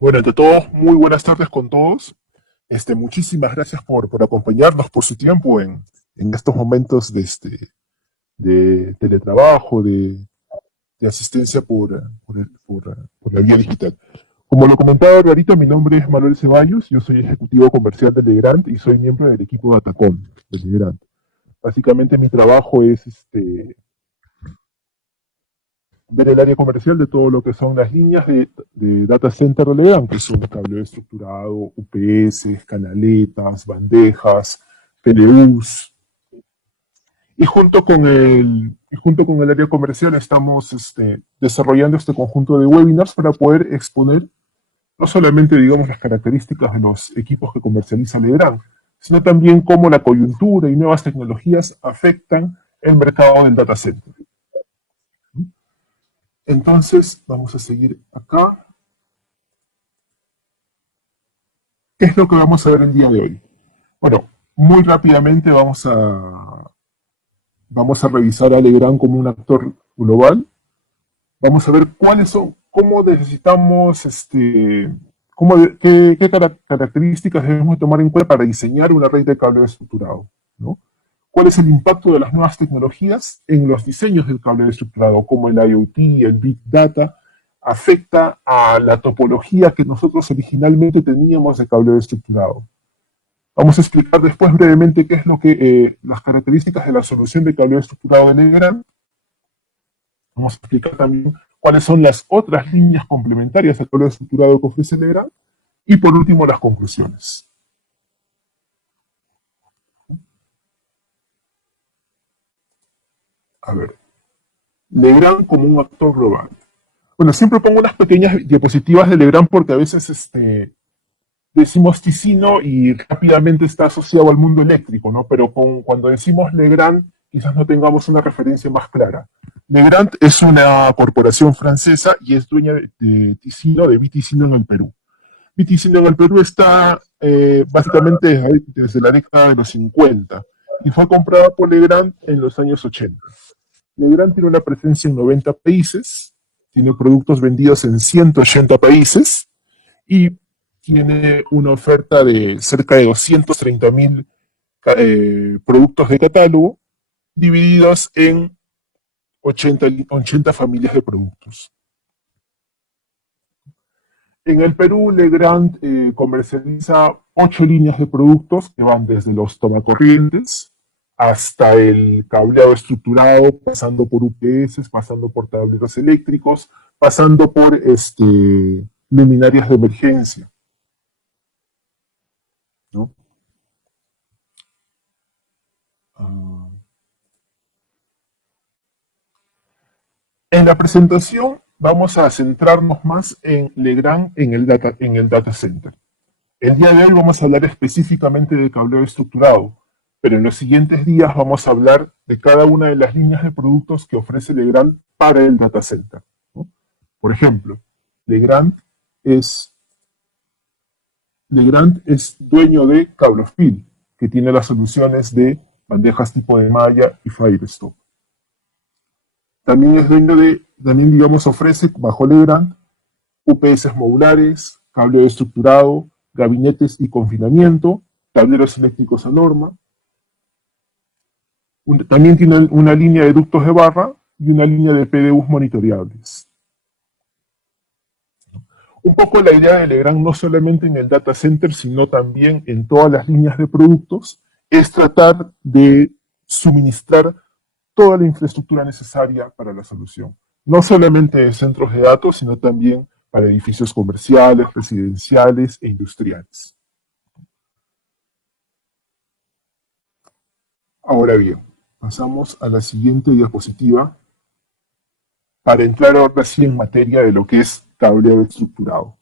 Bueno, ante todo, muy buenas tardes con todos. Muchísimas gracias por acompañarnos, por su tiempo en estos momentos de teletrabajo, de asistencia por la vía digital. Como lo comentaba Rarito, mi nombre es Manuel Ceballos, yo soy ejecutivo comercial de Legrand y soy miembro del equipo Datacom de Legrand. Básicamente mi trabajo es ver el área comercial de todo lo que son las líneas de data center de Legrand, que son cableado estructurado, UPS, canaletas, bandejas, PDUs. Y junto con el área comercial estamos desarrollando este conjunto de webinars para poder exponer no solamente, digamos, las características de los equipos que comercializa Legrand, sino también cómo la coyuntura y nuevas tecnologías afectan el mercado del data center. Entonces, vamos a seguir acá. ¿Qué es lo que vamos a ver el día de hoy? Bueno, muy rápidamente vamos a revisar a Legrand como un actor global. Vamos a ver cuáles son, cómo necesitamos, qué características debemos tomar en cuenta para diseñar una red de cableado estructurado, ¿no? ¿Cuál es el impacto de las nuevas tecnologías en los diseños del cableado estructurado, como el IoT, el Big Data, afecta a la topología que nosotros originalmente teníamos de cableado estructurado? Vamos a explicar después brevemente qué es lo que las características de la solución de cableado estructurado de Legrand. Vamos a explicar también cuáles son las otras líneas complementarias al cableado estructurado que ofrece Legrand. Y por último, las conclusiones. A ver, Legrand como un actor global. Bueno, siempre pongo unas pequeñas diapositivas de Legrand porque a veces decimos Ticino y rápidamente está asociado al mundo eléctrico, ¿no? Pero cuando decimos Legrand, quizás no tengamos una referencia más clara. Legrand es una corporación francesa y es dueña de Ticino, de Viticino en el Perú. Viticino en el Perú está básicamente desde la década de los 50 y fue comprada por Legrand en los años 80. Legrand tiene una presencia en 90 países, tiene productos vendidos en 180 países y tiene una oferta de cerca de 230.000 productos de catálogo divididos en 80 familias de productos. En el Perú, Legrand comercializa 8 líneas de productos que van desde los tomacorrientes hasta el cableado estructurado, pasando por UPS, pasando por tableros eléctricos, pasando por luminarias de emergencia, ¿no? Uh, En la presentación vamos a centrarnos más en Legrand en el data center. El día de hoy vamos a hablar específicamente del cableado estructurado, pero en los siguientes días vamos a hablar de cada una de las líneas de productos que ofrece Legrand para el data center, ¿no? Por ejemplo, Legrand es, Legrand es dueño de Cablofil, que tiene las soluciones de bandejas tipo de malla y Firestop. También es dueño también digamos ofrece bajo Legrand UPS modulares, cableado estructurado, gabinetes y confinamiento, tableros eléctricos a norma. También tiene una línea de ductos de barra y una línea de PDUs monitoreables. Un poco la idea de Legrand, no solamente en el data center, sino también en todas las líneas de productos, es tratar de suministrar toda la infraestructura necesaria para la solución. No solamente de centros de datos, sino también para edificios comerciales, residenciales e industriales. Ahora bien, pasamos a la siguiente diapositiva para entrar ahora sí en materia de lo que es cableado estructurado.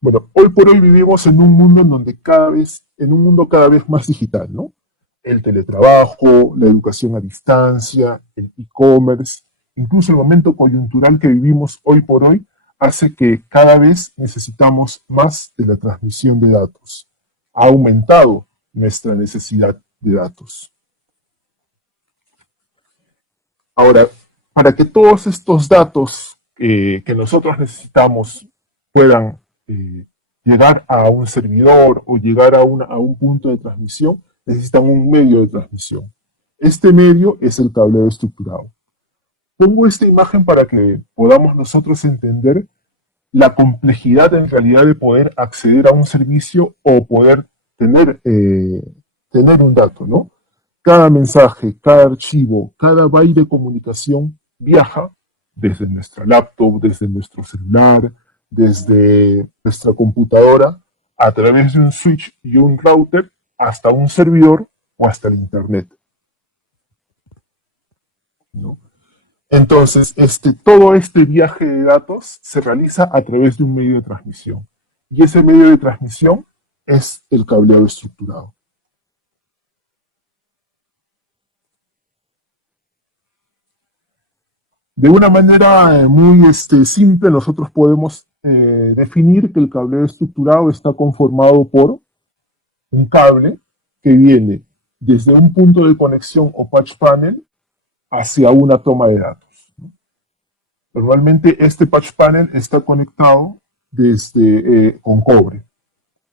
Bueno, hoy por hoy vivimos en un mundo en un mundo cada vez más digital, ¿no? El teletrabajo, la educación a distancia, el e-commerce, incluso el momento coyuntural que vivimos hoy por hoy hace que cada vez necesitamos más de la transmisión de datos. Ha aumentado nuestra necesidad de datos. Ahora, para que todos estos datos que nosotros necesitamos puedan llegar a un servidor o llegar a un punto de transmisión, necesitan un medio de transmisión. Este medio es el cableado estructurado. Pongo esta imagen para que podamos nosotros entender la complejidad en realidad de poder acceder a un servicio o poder tener un dato, ¿no? Cada mensaje, cada archivo, cada byte de comunicación viaja desde nuestra laptop, desde nuestro celular, desde nuestra computadora, a través de un switch y un router hasta un servidor o hasta el Internet, ¿no? Entonces, todo este viaje de datos se realiza a través de un medio de transmisión. Y ese medio de transmisión es el cableado estructurado. De una manera muy simple, nosotros podemos definir que el cableado estructurado está conformado por un cable que viene desde un punto de conexión o patch panel hacia una toma de datos. Normalmente este patch panel está conectado con cobre,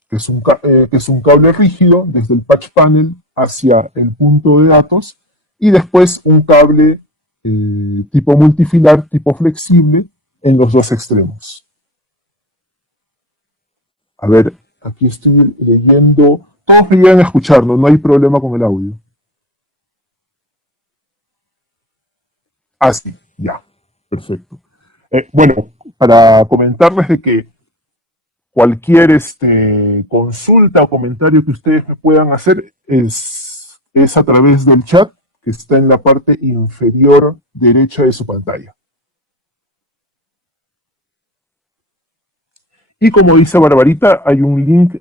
que es un cable rígido desde el patch panel hacia el punto de datos y después un cable tipo multifilar, tipo flexible en los dos extremos. A ver, aquí estoy leyendo. Todos me llegan a escuchar, ¿no? No hay problema con el audio. Ah, sí, ya. Perfecto. Bueno, para comentarles de que cualquier consulta o comentario que ustedes me puedan hacer es a través del chat que está en la parte inferior derecha de su pantalla. Y como dice Barbarita, hay un link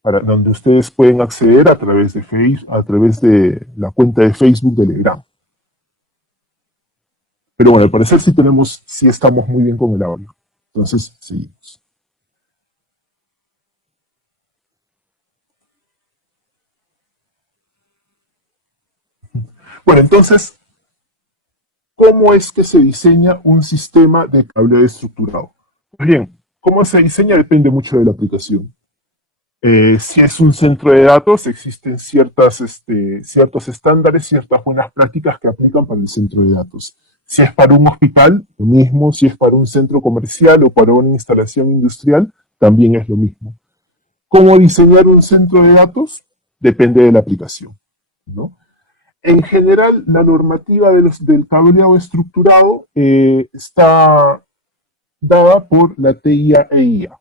para donde ustedes pueden acceder a través de Facebook, a través de la cuenta de Facebook de Legrand. Pero bueno, al parecer sí estamos muy bien con el audio. Entonces, seguimos. Bueno, entonces, ¿cómo es que se diseña un sistema de cableado estructurado? Pues bien, cómo se diseña depende mucho de la aplicación. Si es un centro de datos, existen ciertos estándares, ciertas buenas prácticas que aplican para el centro de datos. Si es para un hospital, lo mismo. Si es para un centro comercial o para una instalación industrial, también es lo mismo. ¿Cómo diseñar un centro de datos? Depende de la aplicación, ¿no? En general, la normativa del cableado estructurado está dada por la TIA EIA.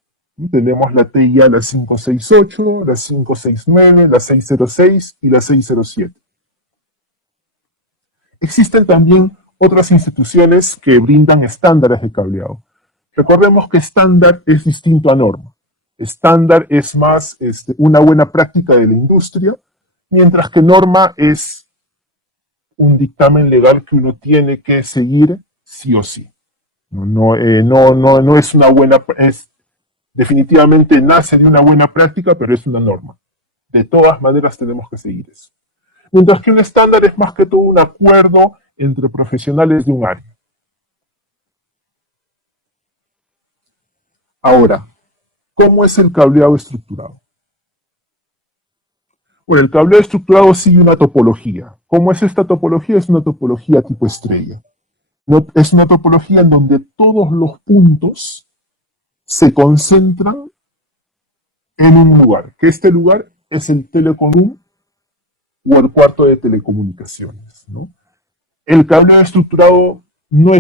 Tenemos la TIA la 568, la 569, la 606 y la 607. Existen también otras instituciones que brindan estándares de cableado. Recordemos que estándar es distinto a norma. Estándar es más una buena práctica de la industria, mientras que norma es un dictamen legal que uno tiene que seguir sí o sí. No es una buena, definitivamente nace de una buena práctica, pero es una norma. De todas maneras tenemos que seguir eso. Mientras que un estándar es más que todo un acuerdo entre profesionales de un área. Ahora, ¿cómo es el cableado estructurado? Bueno, el cableado estructurado sigue una topología. ¿Cómo es esta topología? Es una topología tipo estrella. Es una topología en donde todos los puntos se concentran en un lugar, que este lugar es el telecomún o el cuarto de telecomunicaciones, ¿no? El cableado estructurado no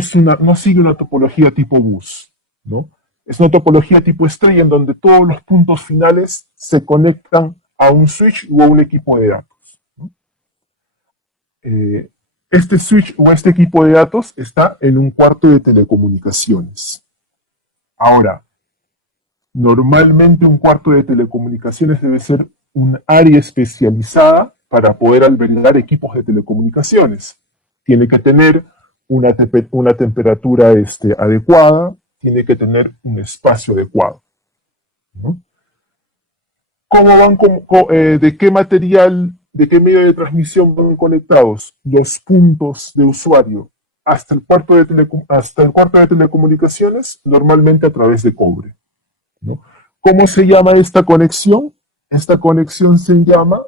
sigue una topología tipo bus, ¿no? Es una topología tipo estrella en donde todos los puntos finales se conectan a un switch o a un equipo de datos, ¿no? Este switch o este equipo de datos está en un cuarto de telecomunicaciones. Ahora, normalmente un cuarto de telecomunicaciones debe ser un área especializada para poder albergar equipos de telecomunicaciones. Tiene que tener una temperatura adecuada, tiene que tener un espacio adecuado, ¿no? ¿Cómo van, de qué material, de qué medio de transmisión van conectados los puntos de usuario hasta el cuarto de telecomunicaciones, normalmente a través de cobre, ¿no? ¿Cómo se llama esta conexión? Esta conexión se llama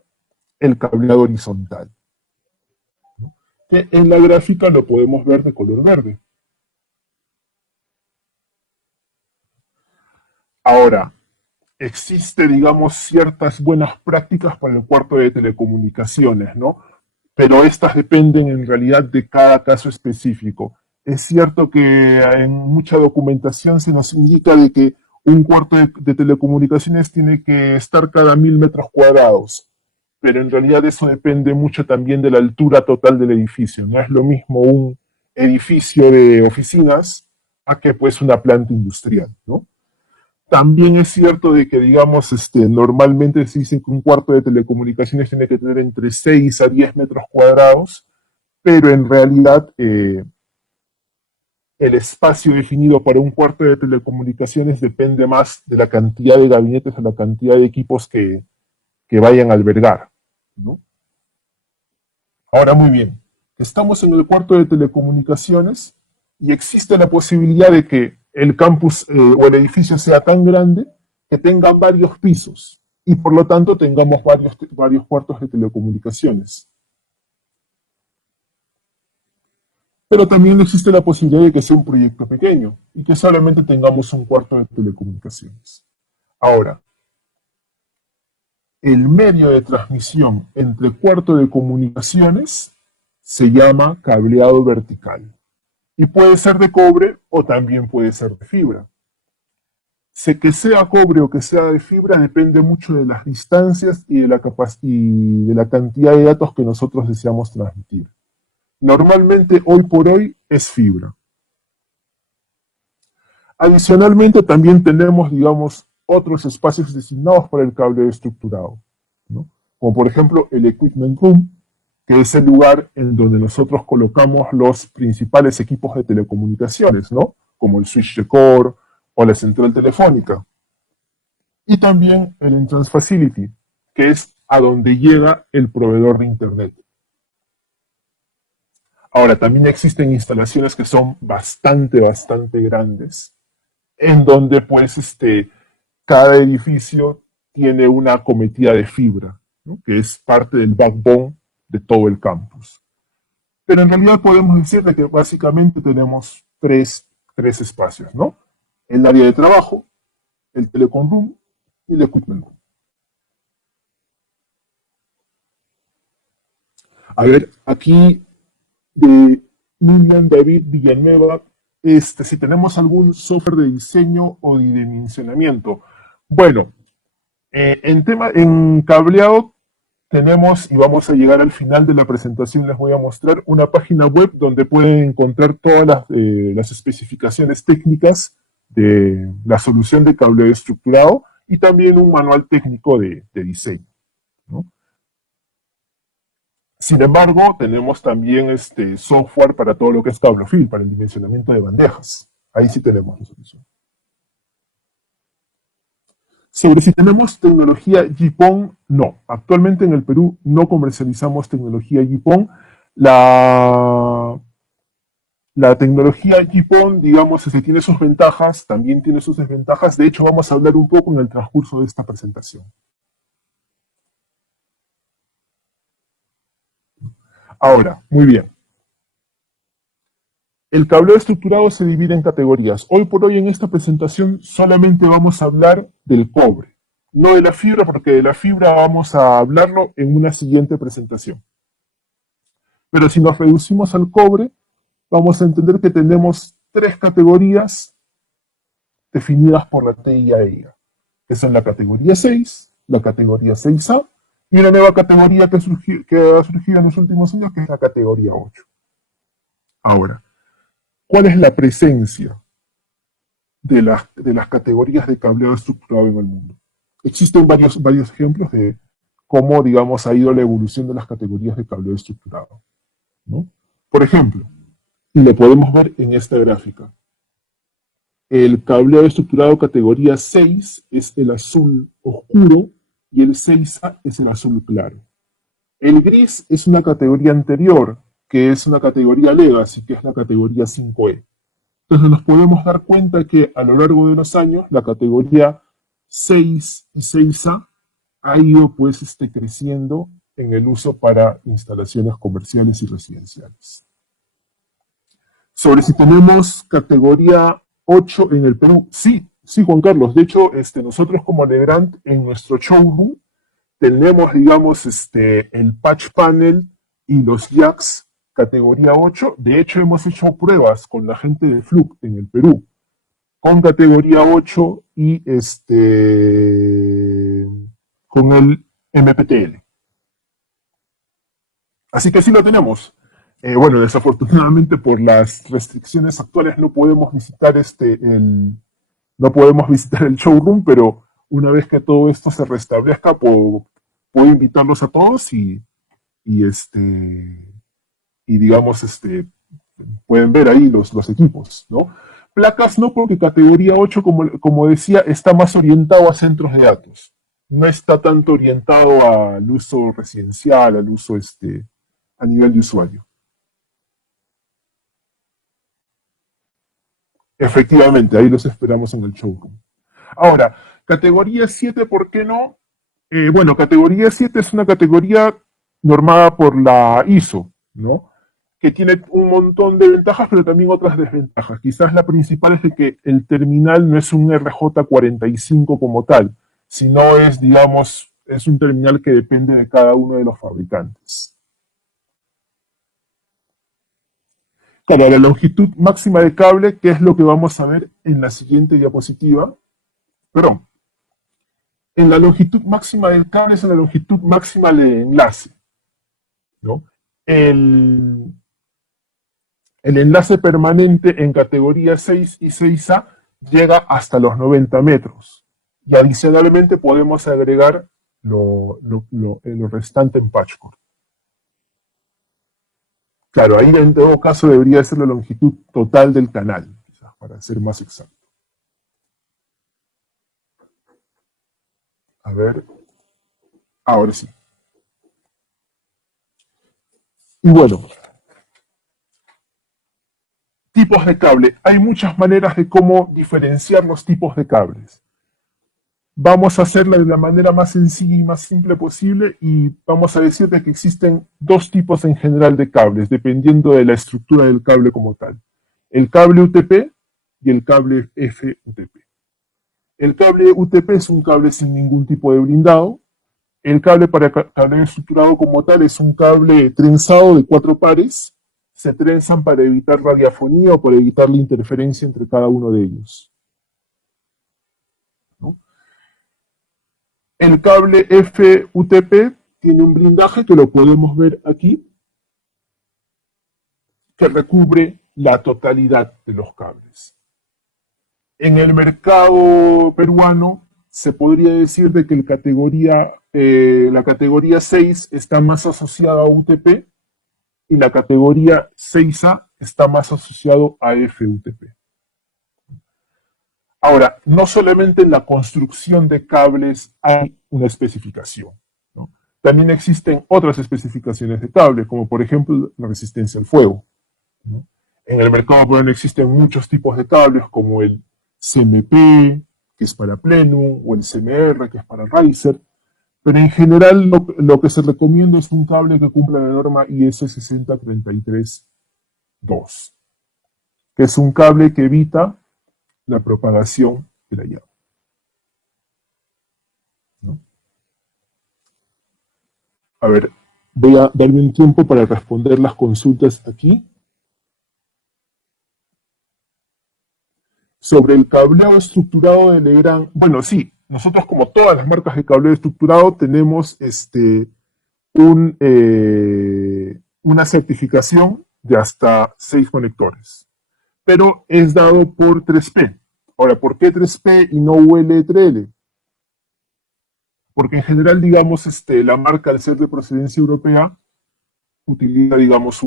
el cableado horizontal, ¿no? Que en la gráfica lo podemos ver de color verde. Ahora, existe, digamos, ciertas buenas prácticas para el cuarto de telecomunicaciones, ¿no? Pero estas dependen en realidad de cada caso específico. Es cierto que en mucha documentación se nos indica de que un cuarto de telecomunicaciones tiene que estar cada 1000 metros cuadrados, pero en realidad eso depende mucho también de la altura total del edificio. No es lo mismo un edificio de oficinas a que pues una planta industrial, ¿no? También es cierto de que, digamos, normalmente se dice que un cuarto de telecomunicaciones tiene que tener entre 6 a 10 metros cuadrados, pero en realidad el espacio definido para un cuarto de telecomunicaciones depende más de la cantidad de gabinetes o la cantidad de equipos que vayan a albergar, ¿no? Ahora, muy bien, estamos en el cuarto de telecomunicaciones y existe la posibilidad de que el campus o el edificio sea tan grande que tenga varios pisos y por lo tanto tengamos varios cuartos de telecomunicaciones. Pero también existe la posibilidad de que sea un proyecto pequeño y que solamente tengamos un cuarto de telecomunicaciones. Ahora, el medio de transmisión entre cuarto de comunicaciones se llama cableado vertical y puede ser de cobre o también puede ser de fibra. Que sea cobre o que sea de fibra depende mucho de las distancias y de la cantidad de datos que nosotros deseamos transmitir. Normalmente, hoy por hoy, es fibra. Adicionalmente, también tenemos, digamos, otros espacios designados para el cable estructurado, ¿no? Como por ejemplo el Equipment Room, que es el lugar en donde nosotros colocamos los principales equipos de telecomunicaciones, ¿no? Como el switch de core o la central telefónica. Y también el Entrance Facility, que es a donde llega el proveedor de Internet. Ahora, también existen instalaciones que son bastante grandes, en donde pues cada edificio tiene una acometida de fibra, ¿no? Que es parte del backbone de todo el campus. Pero en realidad podemos decir de que básicamente tenemos tres espacios, ¿no? El área de trabajo, el telecom room y el equipment room. A ver, aquí de Miriam David Villanueva, si tenemos algún software de diseño o de dimensionamiento. Bueno, en cableado tenemos, y vamos a llegar al final de la presentación, les voy a mostrar una página web donde pueden encontrar todas las especificaciones técnicas de la solución de cableado estructurado y también un manual técnico de diseño, ¿no? Sin embargo, tenemos también software para todo lo que es CableFill, para el dimensionamiento de bandejas. Ahí sí tenemos la solución. Sobre si tenemos tecnología GPON, no. Actualmente en el Perú no comercializamos tecnología GPON. La tecnología GPON, digamos, tiene sus ventajas, también tiene sus desventajas. De hecho, vamos a hablar un poco en el transcurso de esta presentación. Ahora, muy bien. El cableo estructurado se divide en categorías. Hoy por hoy en esta presentación solamente vamos a hablar del cobre, no de la fibra, porque de la fibra vamos a hablarlo en una siguiente presentación. Pero si nos reducimos al cobre, vamos a entender que tenemos tres categorías definidas por la TIAEA, que son la categoría 6, la categoría 6A y una nueva categoría que ha surgido en los últimos años, que es la categoría 8. Ahora, ¿cuál es la presencia de las categorías de cableado estructurado en el mundo? Existen varios ejemplos de cómo, digamos, ha ido la evolución de las categorías de cableado estructurado, ¿no? Por ejemplo, y lo podemos ver en esta gráfica, el cableado estructurado categoría 6 es el azul oscuro y el 6A es el azul claro. El gris es una categoría anterior, que es una categoría Legacy, que es la categoría 5E. Entonces nos podemos dar cuenta que a lo largo de los años la categoría 6 y 6A ha ido pues creciendo en el uso para instalaciones comerciales y residenciales. Sobre si tenemos categoría 8 en el Perú, sí, sí, Juan Carlos. De hecho, nosotros como Legrand en nuestro showroom tenemos, digamos, el patch panel y los jacks categoría 8. De hecho, hemos hecho pruebas con la gente de Fluke en el Perú, con categoría 8 y con el MPTL. Así que sí lo tenemos. Bueno, desafortunadamente por las restricciones actuales no podemos visitar no podemos visitar el showroom, pero una vez que todo esto se restablezca, puedo invitarlos a todos y digamos, pueden ver ahí los equipos, ¿no? Placas no, porque categoría 8, como decía, está más orientado a centros de datos. No está tanto orientado al uso residencial, al uso a nivel de usuario. Efectivamente, ahí los esperamos en el showroom. Ahora, categoría 7, ¿por qué no? Bueno, categoría 7 es una categoría normada por la ISO, ¿no? Que tiene un montón de ventajas, pero también otras desventajas. Quizás la principal es de que el terminal no es un RJ45 como tal, sino es, digamos, es un terminal que depende de cada uno de los fabricantes. Claro, la longitud máxima de cable, que es lo que vamos a ver en la siguiente diapositiva. Perdón, en la longitud máxima del cable es en la longitud máxima de enlace, ¿no? El, el enlace permanente en categoría 6 y 6A llega hasta los 90 metros. Y adicionalmente podemos agregar lo restante en patchcore. Claro, ahí en todo caso debería ser la longitud total del canal, quizás, para ser más exacto. A ver, ahora sí. Y bueno, tipos de cable. Hay muchas maneras de cómo diferenciar los tipos de cables. Vamos a hacerlo de la manera más sencilla y más simple posible y vamos a decir de que existen dos tipos en general de cables, dependiendo de la estructura del cable como tal. El cable UTP y el cable FUTP. El cable UTP es un cable sin ningún tipo de blindado. El cable para cable estructurado como tal es un cable trenzado de 4 pares. Se trenzan para evitar radiafonía o para evitar la interferencia entre cada uno de ellos, ¿no? El cable FUTP tiene un blindaje que lo podemos ver aquí, que recubre la totalidad de los cables. En el mercado peruano se podría decir de que la categoría 6 está más asociada a UTP y la categoría 6A está más asociado a FUTP. Ahora, no solamente en la construcción de cables hay una especificación, ¿no? También existen otras especificaciones de cable, como por ejemplo la resistencia al fuego, ¿no? En el mercado peruano existen muchos tipos de cables, como el CMP, que es para Plenum, o el CMR, que es para Riser, pero en general lo que se recomienda es un cable que cumpla la norma IS 60332, que es un cable que evita la propagación de la llama, ¿no? A ver, voy a darme un tiempo para responder las consultas aquí. Sobre el cableado estructurado de Legrand, bueno, sí, nosotros como todas las marcas de cableado estructurado tenemos una certificación de hasta 6 conectores, pero es dado por 3P. Ahora, ¿por qué 3P y no UL3L? Porque en general, digamos, la marca, al ser de procedencia europea, utiliza, digamos,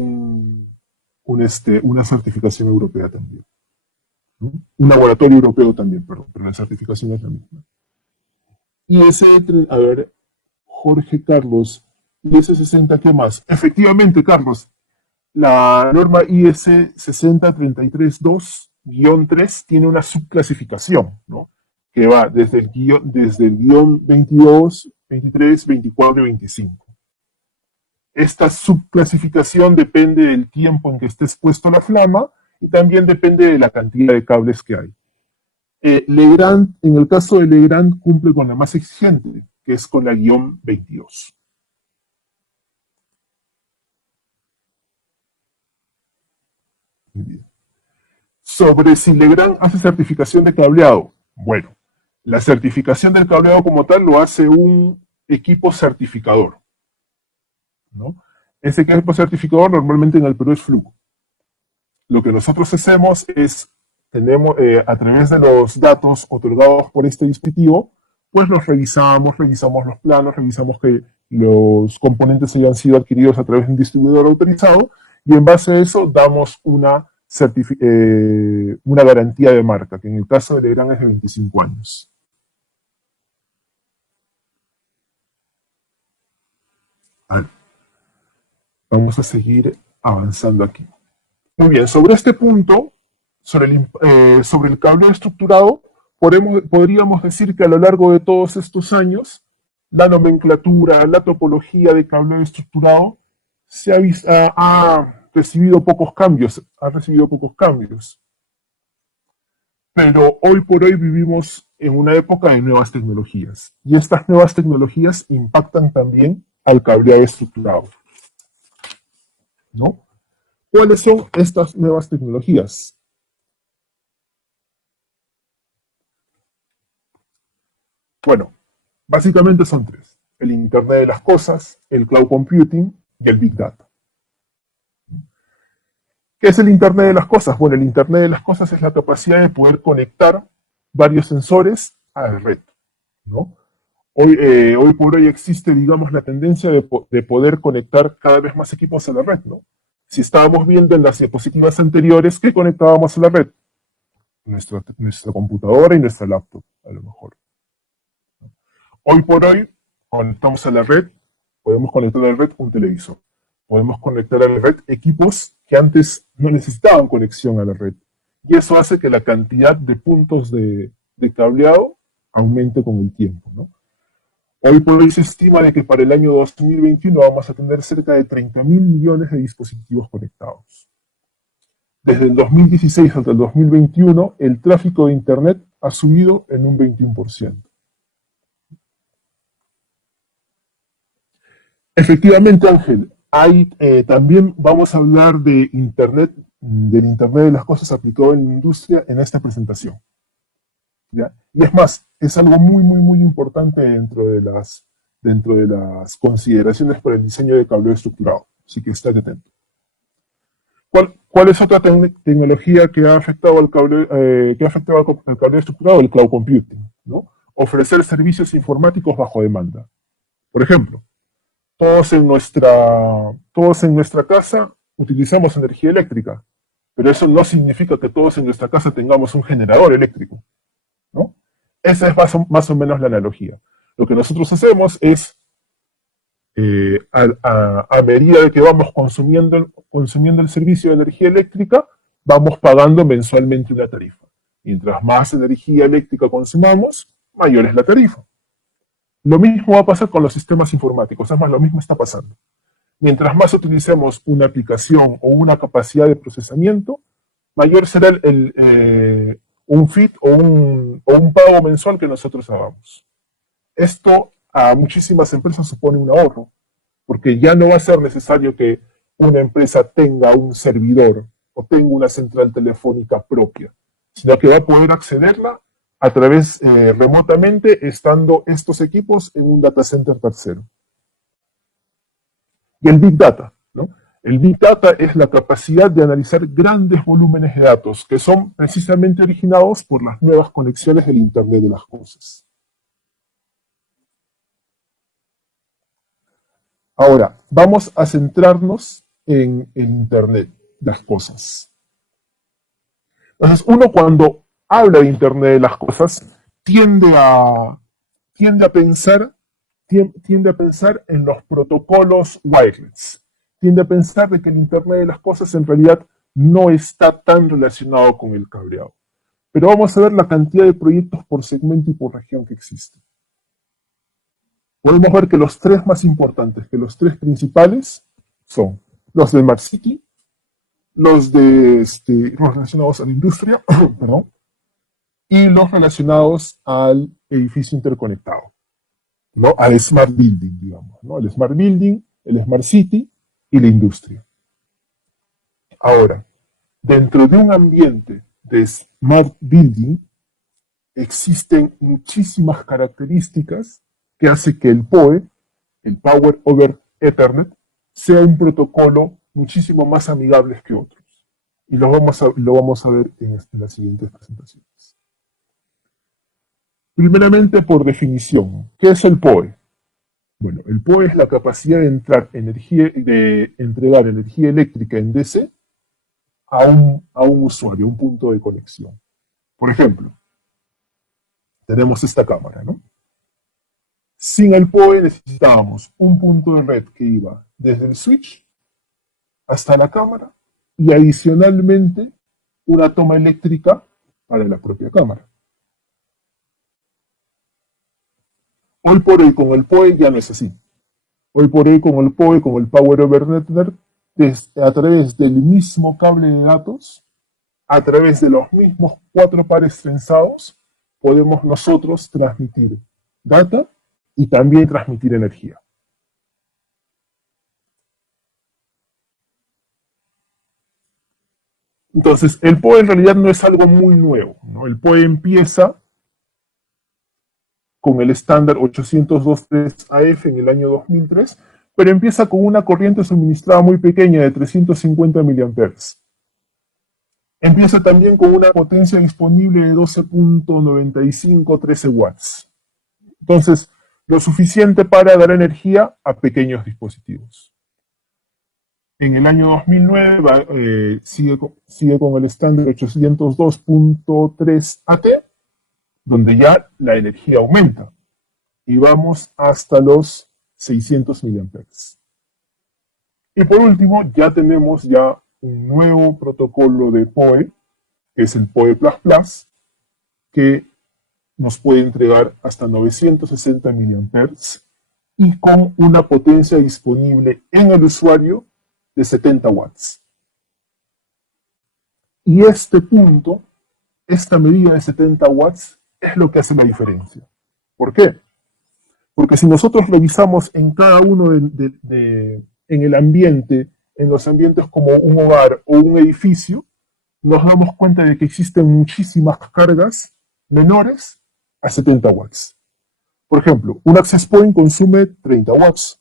una certificación europea también, ¿no? Un laboratorio europeo también, perdón, pero la certificación es la misma. Y ese, a ver, Jorge Carlos, y ese 60, ¿qué más? Efectivamente, Carlos, La norma IS 60332-3 tiene una subclasificación, ¿no? Que va desde el guión 22, 23, 24 y 25. Esta subclasificación depende del tiempo en que esté expuesto la flama y también depende de la cantidad de cables que hay. Legrand, en el caso de Legrand, cumple con la más exigente, que es con la guión 22. Sobre si Legrand hace certificación de cableado. Bueno, la certificación del cableado como tal lo hace un equipo certificador, ¿no? Ese equipo certificador normalmente en el Perú es Fluke. Lo que nosotros hacemos es, a través de los datos otorgados por este dispositivo, pues los revisamos los planos, revisamos que los componentes hayan sido adquiridos a través de un distribuidor autorizado y en base a eso damos una garantía de marca, que en el caso de Legrand es de 25 años. Vale. Vamos a seguir avanzando aquí. Muy bien, sobre este punto, sobre el cableo estructurado, podríamos decir que a lo largo de todos estos años, la nomenclatura, la topología de cableo estructurado ha recibido pocos cambios, Pero hoy por hoy vivimos en una época de nuevas tecnologías, y estas nuevas tecnologías impactan también al cableado estructurado, ¿no? ¿Cuáles son estas nuevas tecnologías? Bueno, básicamente son tres: el Internet de las Cosas, el Cloud Computing y el Big Data. ¿Qué es el Internet de las Cosas? Bueno, el Internet de las Cosas es la capacidad de poder conectar varios sensores a la red, ¿no? Hoy por hoy existe, digamos, la tendencia de poder conectar cada vez más equipos a la red, ¿no? Si estábamos viendo en las diapositivas anteriores, ¿qué conectábamos a la red? Nuestra computadora y nuestra laptop, a lo mejor. Hoy por hoy, conectamos a la red, podemos conectar a la red un televisor. Podemos conectar a la red equipos que antes no necesitaban conexión a la red. Y eso hace que la cantidad de puntos de cableado aumente con el tiempo, ¿no? Hoy por hoy se estima de que para el año 2021 vamos a tener cerca de 30.000 millones de dispositivos conectados. Desde el 2016 hasta el 2021, el tráfico de Internet ha subido en un 21%. Efectivamente, Ángel, también vamos a hablar de del Internet de las cosas aplicado en la industria en esta presentación, ¿ya? Y es más, es algo muy, muy, muy importante dentro de las consideraciones para el diseño de cableo estructurado. Así que estate atento. ¿Cuál es otra tecnología que ha afectado al cableo estructurado? El cloud computing, ¿no? Ofrecer servicios informáticos bajo demanda. Por ejemplo, todos en nuestra casa utilizamos energía eléctrica, pero eso no significa que todos en nuestra casa tengamos un generador eléctrico, ¿no? Esa es más o menos la analogía. Lo que nosotros hacemos es, a medida de que vamos consumiendo el servicio de energía eléctrica, vamos pagando mensualmente una tarifa. Mientras más energía eléctrica consumamos, mayor es la tarifa. Lo mismo va a pasar con los sistemas informáticos, es más, lo mismo está pasando. Mientras más utilicemos una aplicación o una capacidad de procesamiento, mayor será un fee o un pago mensual que nosotros hagamos. Esto a muchísimas empresas supone un ahorro, porque ya no va a ser necesario que una empresa tenga un servidor o tenga una central telefónica propia, sino que va a poder accederla a través remotamente, estando estos equipos en un data center tercero. Y el Big Data, ¿no? El Big Data es la capacidad de analizar grandes volúmenes de datos que son precisamente originados por las nuevas conexiones del Internet de las cosas. Ahora, vamos a centrarnos en el Internet de las cosas. Entonces, uno cuando habla de Internet de las cosas tiende a pensar en los protocolos wireless, tiende a pensar de que el Internet de las cosas en realidad no está tan relacionado con el cableado. Pero vamos a ver la cantidad de proyectos por segmento y por región que existen. Podemos ver que los tres más importantes, que los tres principales, son los de Smart City, los los relacionados a la industria, perdón, y los relacionados al edificio interconectado, ¿no? Al Smart Building, digamos, ¿no? El Smart Building, el Smart City y la industria. Ahora, dentro de un ambiente de Smart Building existen muchísimas características que hace que el PoE, el Power over Ethernet, sea un protocolo muchísimo más amigable que otros. Y lo vamos a ver en las siguientes presentaciones. Primeramente, por definición, ¿qué es el PoE? Bueno, el PoE es la capacidad de entregar energía eléctrica en DC a un usuario, un punto de conexión. Por ejemplo, tenemos esta cámara, ¿no? Sin el PoE necesitábamos un punto de red que iba desde el switch hasta la cámara y adicionalmente una toma eléctrica para la propia cámara. Hoy por hoy con el PoE ya no es así. Hoy por hoy con el PoE, con el Power over Network, a través del mismo cable de datos, a través de los mismos 4 pares trenzados, podemos nosotros transmitir data y también transmitir energía. Entonces, el PoE en realidad no es algo muy nuevo, ¿no? El PoE empieza con el estándar 802.3AF en el año 2003, pero empieza con una corriente suministrada muy pequeña de 350 mA. Empieza también con una potencia disponible de 12.95-13 watts. Entonces, lo suficiente para dar energía a pequeños dispositivos. En el año 2009 sigue con el estándar 802.3AT, donde ya la energía aumenta y vamos hasta los 600 mA. Y por último, ya tenemos un nuevo protocolo de PoE, que es el PoE++, que nos puede entregar hasta 960 mA y con una potencia disponible en el usuario de 70 watts. Y este punto, esta medida de 70 watts, es lo que hace la diferencia. ¿Por qué? Porque si nosotros revisamos en cada uno en el ambiente, en los ambientes como un hogar o un edificio, nos damos cuenta de que existen muchísimas cargas menores a 70 watts. Por ejemplo, un access point consume 30 watts.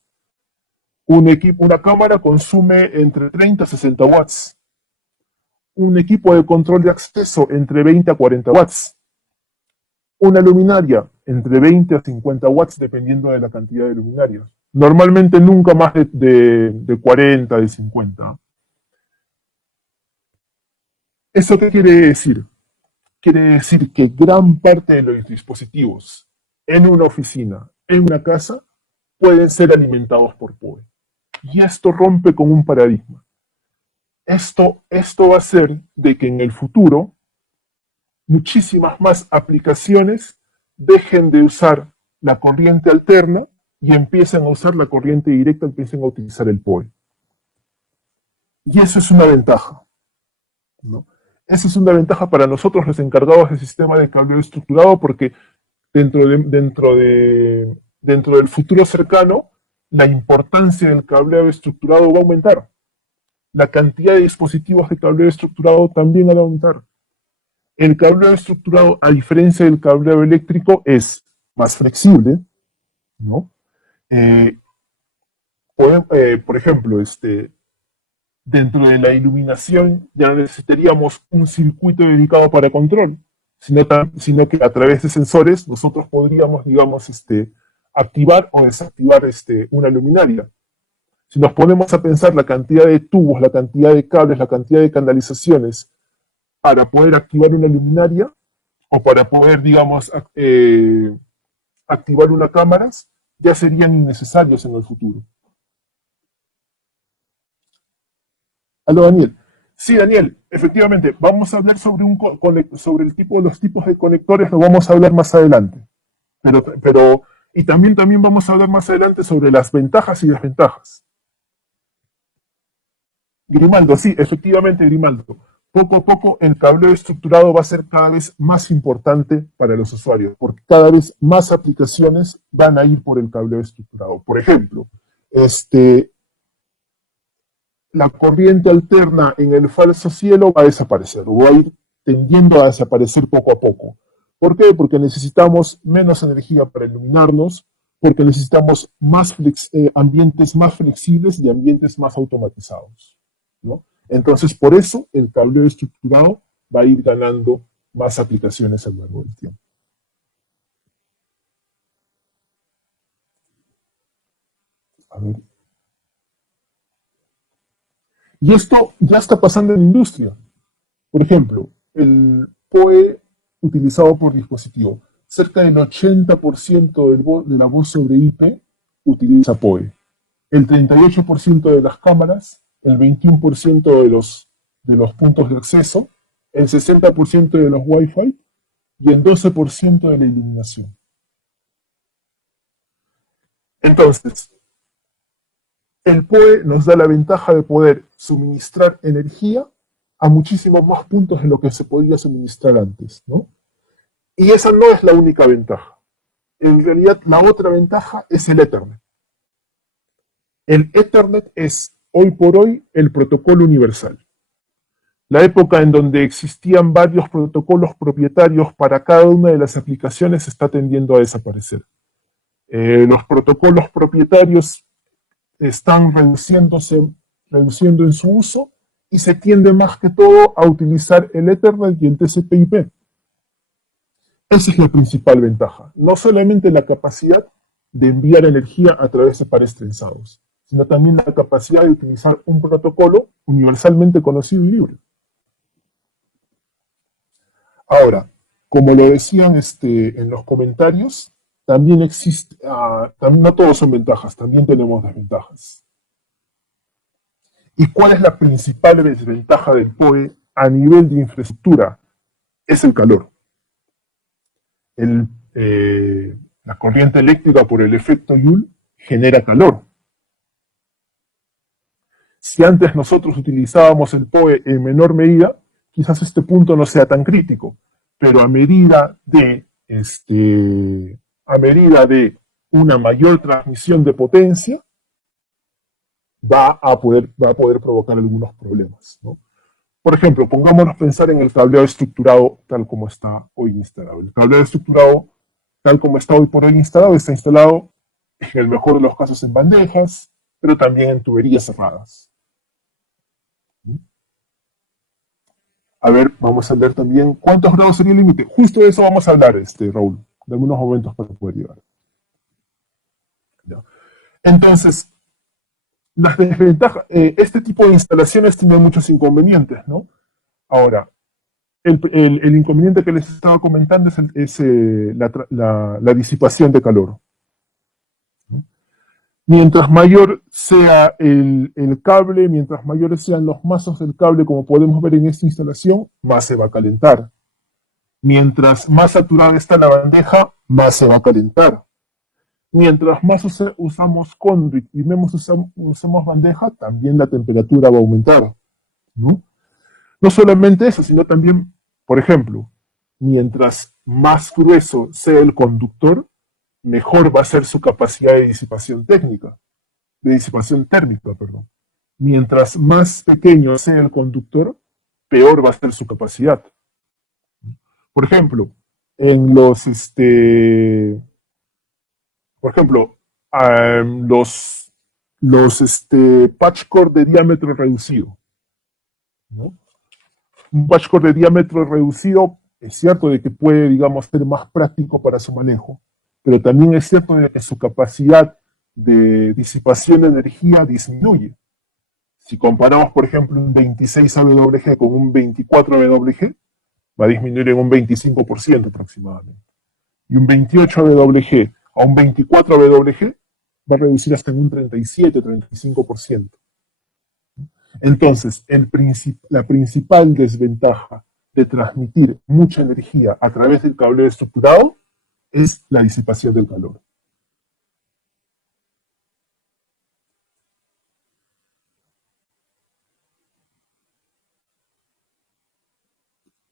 Una cámara consume entre 30 a 60 watts. Un equipo de control de acceso entre 20 a 40 watts. Una luminaria entre 20 a 50 watts dependiendo de la cantidad de luminarias. Normalmente nunca más de 40, de 50. ¿Eso qué quiere decir? Quiere decir que gran parte de los dispositivos en una oficina, en una casa, pueden ser alimentados por PoE. Y esto rompe con un paradigma. Esto va a hacer de que en el futuro muchísimas más aplicaciones dejen de usar la corriente alterna y empiecen a usar la corriente directa, empiecen a utilizar el PoE. Y eso es una ventaja, ¿no? Esa es una ventaja para nosotros los encargados del sistema de cableado estructurado porque dentro del futuro cercano, la importancia del cableado estructurado va a aumentar. La cantidad de dispositivos de cableado estructurado también va a aumentar. El cableado estructurado, a diferencia del cableado eléctrico, es más flexible, ¿no? Por ejemplo, dentro de la iluminación ya no necesitaríamos un circuito dedicado para control, sino que a través de sensores nosotros podríamos, digamos, activar o desactivar una luminaria. Si nos ponemos a pensar la cantidad de tubos, la cantidad de cables, la cantidad de canalizaciones para poder activar una luminaria o para poder, digamos, activar una cámara, ya serían innecesarios en el futuro. Aló, Daniel. Sí, Daniel, efectivamente, vamos a hablar sobre, sobre los tipos de conectores, lo vamos a hablar más adelante. Y también vamos a hablar más adelante sobre las ventajas y desventajas. Grimaldo, sí, efectivamente, Grimaldo. Poco a poco el cableo estructurado va a ser cada vez más importante para los usuarios, porque cada vez más aplicaciones van a ir por el cableo estructurado. Por ejemplo, este, la corriente alterna en el falso cielo va a desaparecer, o va a ir tendiendo a desaparecer poco a poco. ¿Por qué? Porque necesitamos menos energía para iluminarnos, porque necesitamos ambientes más flexibles y ambientes más automatizados, ¿no? Entonces, por eso el cableo estructurado va a ir ganando más aplicaciones a lo largo del tiempo. A ver. Y esto ya está pasando en la industria. Por ejemplo, el PoE utilizado por dispositivo. Cerca del 80% de la voz sobre IP utiliza PoE. El 38% de las cámaras, el 21% de los puntos de acceso, el 60% de los Wi-Fi y el 12% de la iluminación. Entonces, el PoE nos da la ventaja de poder suministrar energía a muchísimos más puntos de lo que se podía suministrar antes, ¿no? Y esa no es la única ventaja. En realidad, la otra ventaja es el Ethernet. El Ethernet es, hoy por hoy, el protocolo universal. La época en donde existían varios protocolos propietarios para cada una de las aplicaciones está tendiendo a desaparecer. Los protocolos propietarios están reduciendo en su uso y se tiende más que todo a utilizar el Ethernet y el TCP/IP. Esa es la principal ventaja. No solamente la capacidad de enviar energía a través de pares trenzados, sino también la capacidad de utilizar un protocolo universalmente conocido y libre. Ahora, como lo decían en los comentarios, también existe, no todos son ventajas, también tenemos desventajas. ¿Y cuál es la principal desventaja del PoE a nivel de infraestructura? Es el calor. La corriente eléctrica por el efecto Joule genera calor. Si antes nosotros utilizábamos el PoE en menor medida, quizás este punto no sea tan crítico, pero a medida de una mayor transmisión de potencia, va a poder provocar algunos problemas, ¿no? Por ejemplo, pongámonos a pensar en el cableado estructurado tal como está hoy instalado. El cableado estructurado tal como está hoy por hoy instalado, está instalado en el mejor de los casos en bandejas, pero también en tuberías cerradas. A ver, vamos a ver también cuántos grados sería el límite. Justo de eso vamos a hablar, Raúl, de algunos momentos para poder llegar. ¿Ya? Entonces, las desventajas, este tipo de instalaciones tiene muchos inconvenientes, ¿no? Ahora, el inconveniente que les estaba comentando es la disipación de calor. ¿No? Mientras mayor sea el cable, mientras mayores sean los mazos del cable, como podemos ver en esta instalación, más se va a calentar. Mientras más saturada está la bandeja, más se va a calentar. Mientras más usamos conduit y menos usamos bandeja, también la temperatura va a aumentar, ¿no? No solamente eso, sino también, por ejemplo, mientras más grueso sea el conductor, mejor va a ser su capacidad de disipación térmica, perdón. Mientras más pequeño sea el conductor, peor va a ser su capacidad. Por ejemplo, en por ejemplo, patch cord de diámetro reducido, ¿no? Un patch cord de diámetro reducido es cierto de que puede, digamos, ser más práctico para su manejo, pero también es cierto de que su capacidad de disipación de energía disminuye. Si comparamos, por ejemplo, un 26 AWG con un 24 AWG, va a disminuir en un 25% aproximadamente. Y un 28 AWG a un 24 AWG va a reducir hasta en un 37-35%. Entonces, la principal desventaja de transmitir mucha energía a través del cable estructurado es la disipación del calor.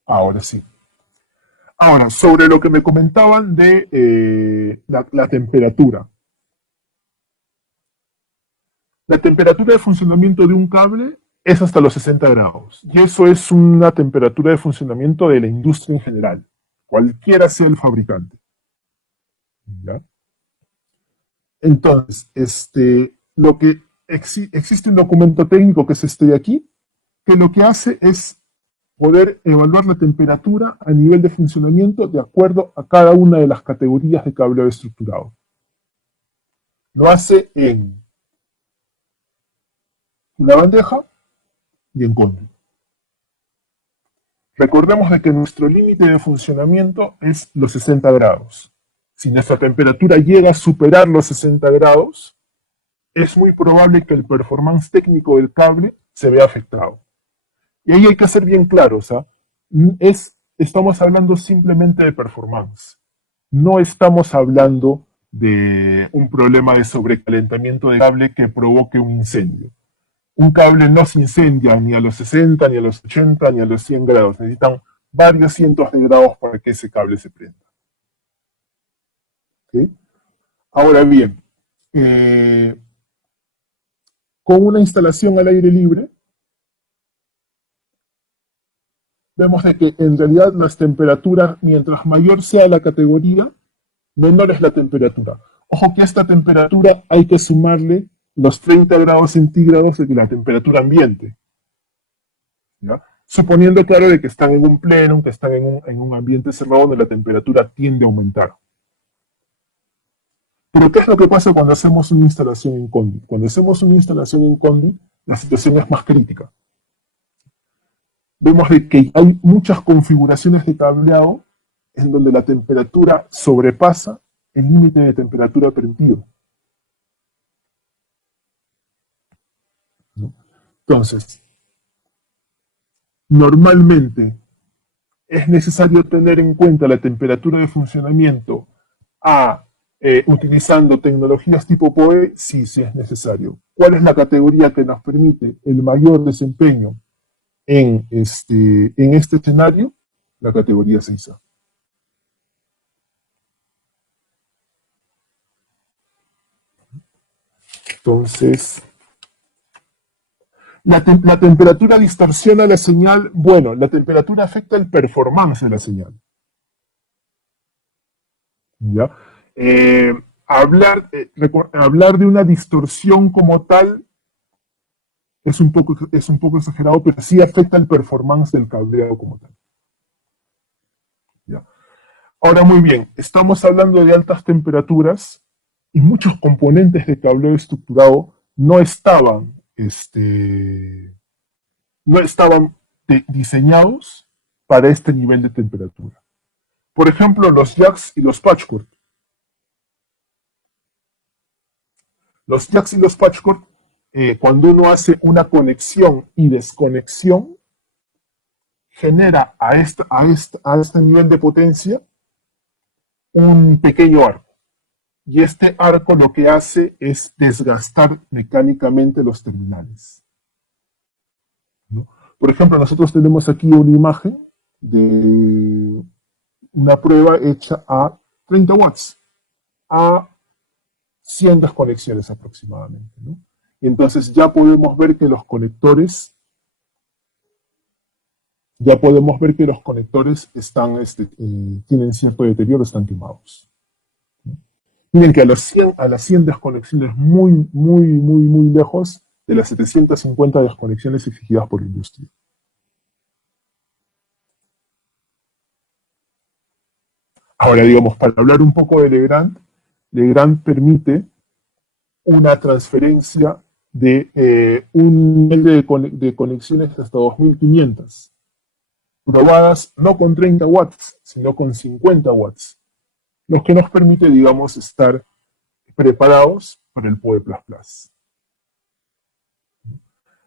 Ahora sí. Ahora, sobre lo que me comentaban de la temperatura. La temperatura de funcionamiento de un cable es hasta los 60 grados. Y eso es una temperatura de funcionamiento de la industria en general, cualquiera sea el fabricante. ¿Ya? Entonces, existe un documento técnico que es este de aquí, que lo que hace es poder evaluar la temperatura a nivel de funcionamiento de acuerdo a cada una de las categorías de cableado estructurado. Lo hace en una bandeja y en conjunto. Recordemos de que nuestro límite de funcionamiento es los 60 grados. Si nuestra temperatura llega a superar los 60 grados, es muy probable que el performance técnico del cable se vea afectado. Y ahí hay que ser bien claros, ¿ah? Estamos hablando simplemente de performance. No estamos hablando de un problema de sobrecalentamiento del cable que provoque un incendio. Un cable no se incendia ni a los 60, ni a los 80, ni a los 100 grados. Necesitan varios cientos de grados para que ese cable se prenda. ¿Okay? Ahora bien, con una instalación al aire libre, vemos de que en realidad las temperaturas, mientras mayor sea la categoría, menor es la temperatura. Ojo que a esta temperatura hay que sumarle los 30 grados centígrados de la temperatura ambiente. ¿Ya? Suponiendo, claro, de que están en un plenum, que están en un ambiente cerrado donde la temperatura tiende a aumentar. Pero ¿qué es lo que pasa cuando hacemos una instalación en Conduit? Cuando hacemos una instalación en Conduit, la situación es más crítica. Vemos de que hay muchas configuraciones de cableado en donde la temperatura sobrepasa el límite de temperatura permitido. ¿No? Entonces, normalmente es necesario tener en cuenta la temperatura de funcionamiento utilizando tecnologías tipo PoE, sí, sí es necesario. ¿Cuál es la categoría que nos permite el mayor desempeño en este escenario? La categoría 6A. Entonces, la temperatura distorsiona la señal. Bueno, la temperatura afecta el performance de la señal. ¿Ya? Hablar de una distorsión como tal es un poco exagerado, pero sí afecta el performance del cableado como tal. ¿Ya? Ahora, muy bien, estamos hablando de altas temperaturas y muchos componentes de cableado estructurado no estaban diseñados para este nivel de temperatura. Por ejemplo, los jacks y los patchcord. Los jacks y los patchcord, cuando uno hace una conexión y desconexión, genera a este nivel de potencia un pequeño arco. Y este arco lo que hace es desgastar mecánicamente los terminales. ¿No? Por ejemplo, nosotros tenemos aquí una imagen de una prueba hecha a 30 watts, a 100 desconexiones aproximadamente. ¿No? Y entonces ya podemos ver que los conectores tienen cierto deterioro, están quemados. Miren que a las 100 desconexiones muy, muy, muy, muy lejos de las 750 desconexiones exigidas por la industria. Ahora, digamos, para hablar un poco de Legrand permite una transferencia de un nivel de conexiones hasta 2500, probadas no con 30 watts, sino con 50 watts, lo que nos permite, digamos, estar preparados para el PoE++.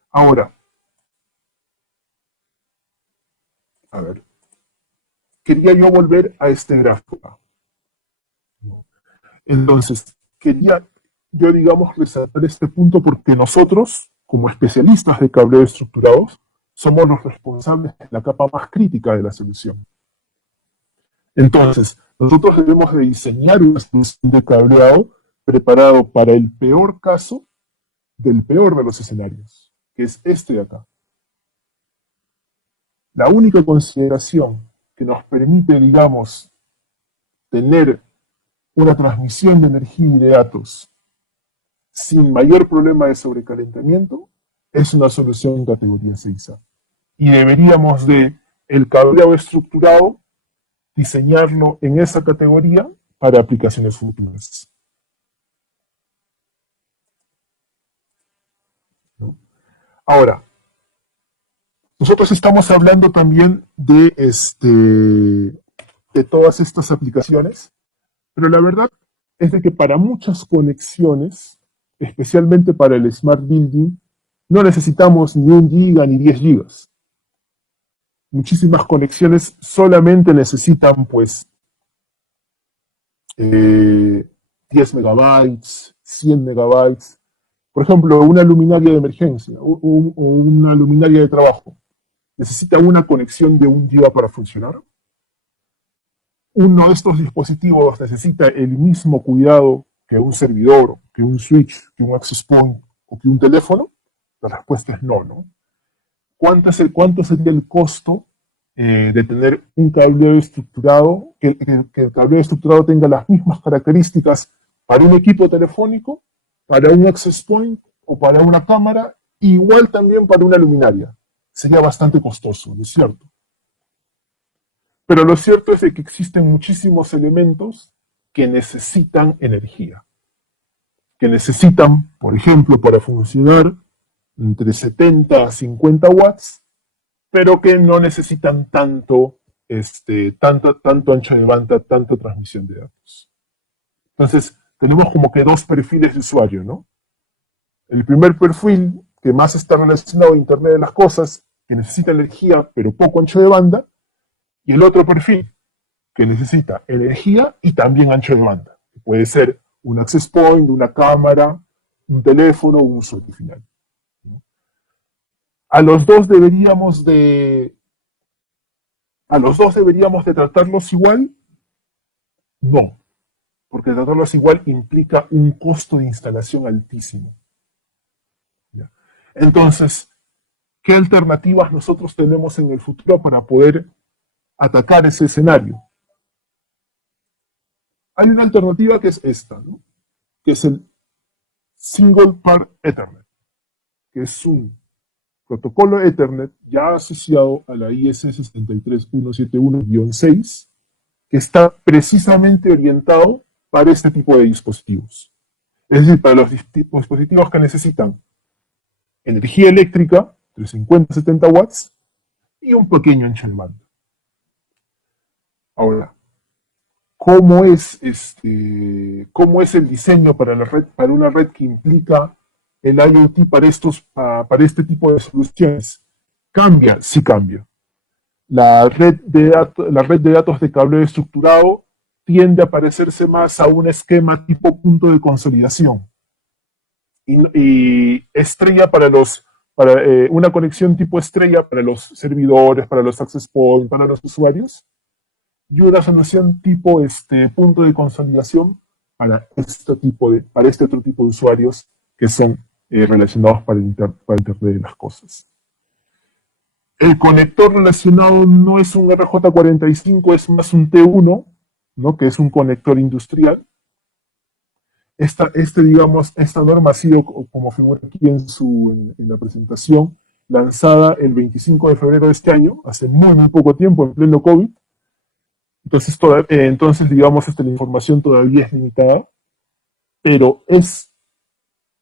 Ahora, A ver, quería yo volver a este gráfico. Entonces, quería yo, digamos, resaltar este punto porque nosotros, como especialistas de cableo estructurados, somos los responsables de la capa más crítica de la solución. Entonces, nosotros debemos de diseñar una solución de cableado preparado para el peor caso del peor de los escenarios, que es este de acá. La única consideración que nos permite, digamos, tener una transmisión de energía y de datos sin mayor problema de sobrecalentamiento es una solución categoría 6A. Y deberíamos de el cableado estructurado diseñarlo en esa categoría para aplicaciones futuras. ¿No? Ahora, nosotros estamos hablando también de todas estas aplicaciones, pero la verdad es de que para muchas conexiones, especialmente para el Smart Building, no necesitamos ni 1 giga ni 10 gigas. Muchísimas conexiones solamente necesitan, pues, 10 megabytes, 100 megabytes. Por ejemplo, una luminaria de emergencia o una luminaria de trabajo necesita una conexión de 1 giga para funcionar. Uno de estos dispositivos necesita el mismo cuidado que un servidor, que un switch, que un access point o que un teléfono. La respuesta es no, ¿no? ¿Cuánto sería el costo de tener un cableado estructurado, que el cableado estructurado tenga las mismas características para un equipo telefónico, para un access point o para una cámara, igual también para una luminaria? Sería bastante costoso, ¿no es cierto? Pero lo cierto es de que existen muchísimos elementos que necesitan energía, que necesitan, por ejemplo, para funcionar entre 70 a 50 watts, pero que no necesitan tanto ancho de banda, tanta transmisión de datos. Entonces, tenemos como que dos perfiles de usuario, ¿no? El primer perfil, que más está relacionado a Internet de las Cosas, que necesita energía, pero poco ancho de banda, y el otro perfil, que necesita energía y también ancho de banda. Puede ser un access point, una cámara, un teléfono, un usuario final. A los dos deberíamos de tratarlos igual. No, porque tratarlos igual implica un costo de instalación altísimo. ¿Ya? Entonces, ¿qué alternativas nosotros tenemos en el futuro para poder atacar ese escenario? Hay una alternativa que es esta, ¿no? Que es el Single Pair Ethernet, que es un protocolo Ethernet ya asociado a la IS 63171-6, que está precisamente orientado para este tipo de dispositivos. Es decir, para los dispositivos que necesitan energía eléctrica, entre 50 y 70 watts, y un pequeño ancho de banda. Ahora, ¿cómo es el diseño para la red, para una red que implica el IoT para este tipo de soluciones? ¿Cambia? Sí cambia. La red de datos de cableo estructurado tiende a parecerse más a un esquema tipo punto de consolidación. Y estrella una conexión tipo estrella para los servidores, para los access points, para los usuarios, y una solución tipo punto de consolidación para este otro tipo de usuarios que son relacionados para Internet de las Cosas. El conector relacionado no es un RJ45, es más un T1, ¿no? Que es un conector industrial. Esta norma ha sido, como figura aquí en la presentación, lanzada el 25 de febrero de este año, hace muy poco tiempo, en pleno COVID. Entonces digamos, la información todavía es limitada, pero es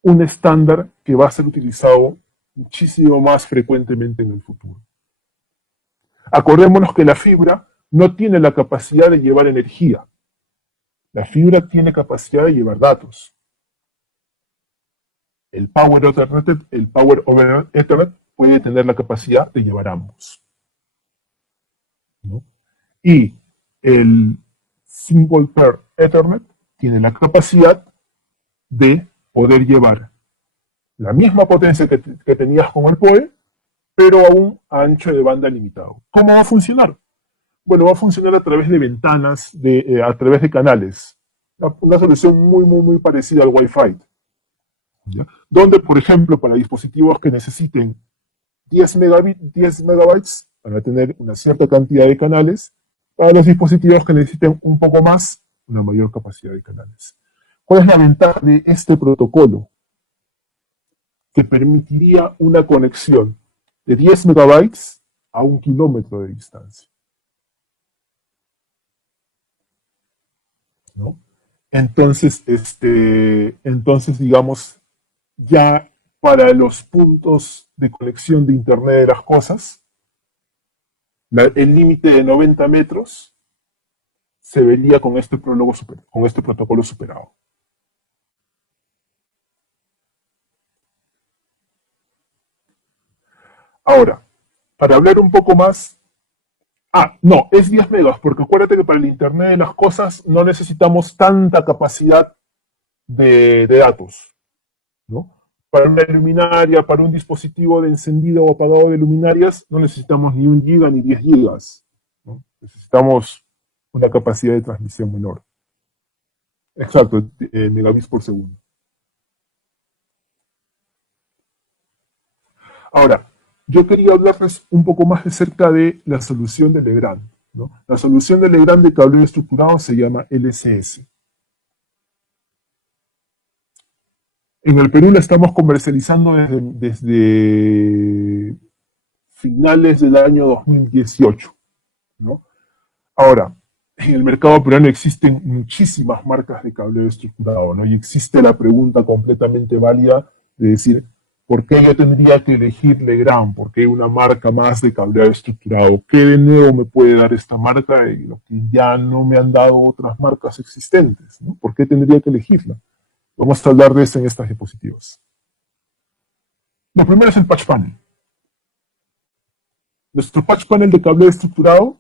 un estándar que va a ser utilizado muchísimo más frecuentemente en el futuro. Acordémonos que la fibra no tiene la capacidad de llevar energía. La fibra tiene capacidad de llevar datos. El Power over Ethernet puede tener la capacidad de llevar ambos. ¿no? Y el Single Pair Ethernet tiene la capacidad de poder llevar la misma potencia que tenías con el PoE, pero a un ancho de banda limitado. ¿Cómo va a funcionar? Bueno, va a funcionar a través de ventanas, a través de canales. Una solución muy parecida al Wi-Fi. ¿Ya? Donde, por ejemplo, para dispositivos que necesiten 10 megabytes, van a tener una cierta cantidad de canales. Para los dispositivos que necesiten un poco más, una mayor capacidad de canales. ¿Cuál es la ventaja de este protocolo? Que permitiría una conexión de 10 megabytes a 1 kilómetro de distancia, ¿no? Entonces, digamos, ya para los puntos de conexión de Internet de las cosas, el límite de 90 metros se vería con este protocolo superado. Ahora, para hablar un poco más. No, es 10 megas, porque acuérdate que para el Internet de las cosas no necesitamos tanta capacidad de datos, ¿no? Para una luminaria, para un dispositivo de encendido o apagado de luminarias, no necesitamos ni 1 giga ni 10 gigas, ¿no? Necesitamos una capacidad de transmisión menor. Exacto, megabits por segundo. Ahora, yo quería hablarles un poco más acerca de la solución de Legrand, ¿no? La solución de Legrand de cableo estructurado se llama LCS. En el Perú la estamos comercializando desde finales del año 2018, ¿no? Ahora, en el mercado peruano existen muchísimas marcas de cableo estructurado, ¿no? Y existe la pregunta completamente válida de decir, ¿por qué yo tendría que elegir Legrand? ¿Por qué hay una marca más de cableo estructurado? ¿Qué de nuevo me puede dar esta marca y lo que ya no me han dado otras marcas existentes, ¿no? ¿Por qué tendría que elegirla? Vamos a hablar de eso en estas diapositivas. Lo primero es el patch panel. Nuestro patch panel de cableo estructurado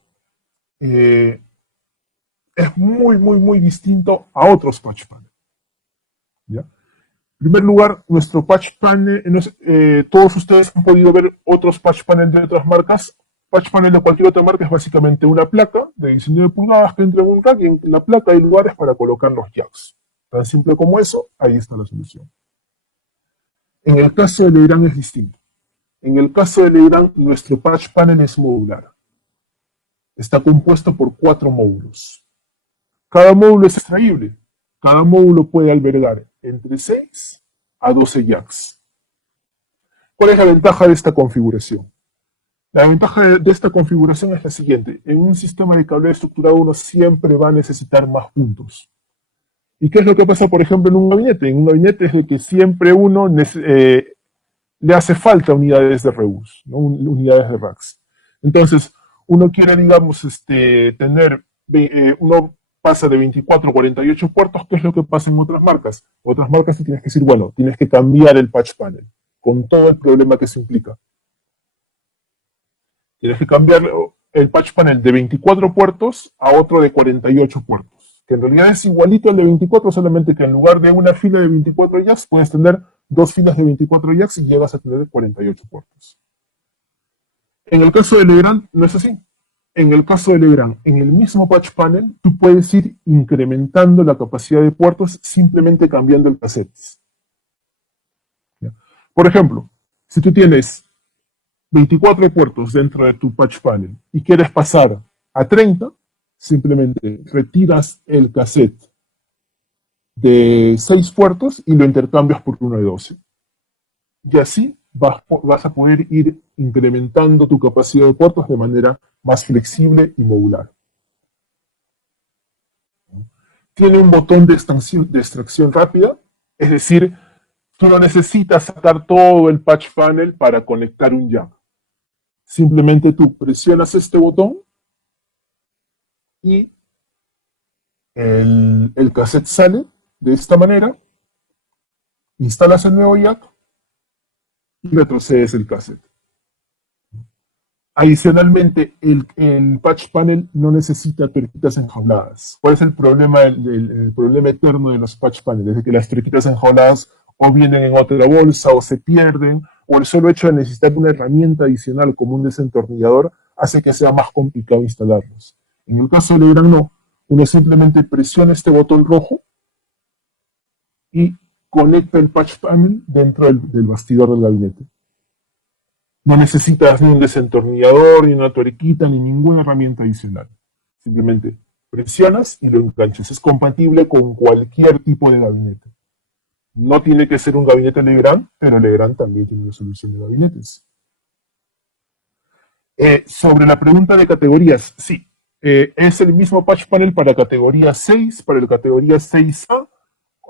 eh, es muy distinto a otros patch panel. ¿Ya? En primer lugar, nuestro patch panel, todos ustedes han podido ver otros patch panel de otras marcas. Patch panel de cualquier otra marca es básicamente una placa de 19 pulgadas que entra en un rack y en la placa hay lugares para colocar los jacks. Tan simple como eso, ahí está la solución. En el caso de Legrand es distinto. En el caso de Legrand, nuestro patch panel es modular. Está compuesto por 4 módulos. Cada módulo es extraíble. Cada módulo puede albergar entre 6 a 12 jacks. ¿Cuál es la ventaja de esta configuración? La ventaja de esta configuración es la siguiente. En un sistema de cableo estructurado uno siempre va a necesitar más puntos. ¿Y qué es lo que pasa, por ejemplo, en un gabinete? En un gabinete es de que siempre uno le hace falta unidades de reus, ¿no? Unidades de racks. Entonces, uno quiere, digamos, tener, uno pasa de 24 a 48 puertos, ¿qué es lo que pasa en otras marcas? Otras marcas te tienes que decir, bueno, tienes que cambiar el patch panel, con todo el problema que se implica. Tienes que cambiar el patch panel de 24 puertos a otro de 48 puertos, que en realidad es igualito al de 24, solamente que en lugar de una fila de 24 jacks, puedes tener 2 filas de 24 jacks y llegas a tener 48 puertos. En el caso de Legrand, no es así. En el caso de Legrand, en el mismo patch panel, tú puedes ir incrementando la capacidad de puertos simplemente cambiando el cassette. Por ejemplo, si tú tienes 24 puertos dentro de tu patch panel y quieres pasar a 30, simplemente retiras el cassette de 6 puertos y lo intercambias por uno de 12. Y así vas a poder ir incrementando tu capacidad de puertos de manera más flexible y modular. Tiene un botón de extracción rápida, es decir, tú no necesitas sacar todo el patch panel para conectar un jack. Simplemente tú presionas este botón y el cassette sale de esta manera, instalas el nuevo jack y retrocedes el cassette. Adicionalmente, el patch panel no necesita tuerquitas enjauladas. ¿Cuál es el problema, el problema eterno de los patch panels? Es que las tuerquitas enjauladas o vienen en otra bolsa o se pierden, o el solo hecho de necesitar una herramienta adicional como un desentornillador hace que sea más complicado instalarlos. En el caso de Legrand no. Uno simplemente presiona este botón rojo y conecta el patch panel dentro del bastidor del gabinete. No necesitas ni un desentornillador, ni una tuerquita, ni ninguna herramienta adicional. Simplemente presionas y lo enganchas. Es compatible con cualquier tipo de gabinete. No tiene que ser un gabinete Legrand, pero Legrand también tiene una solución de gabinetes. Sobre la pregunta de categorías, sí. Es el mismo patch panel para categoría 6, para la categoría 6A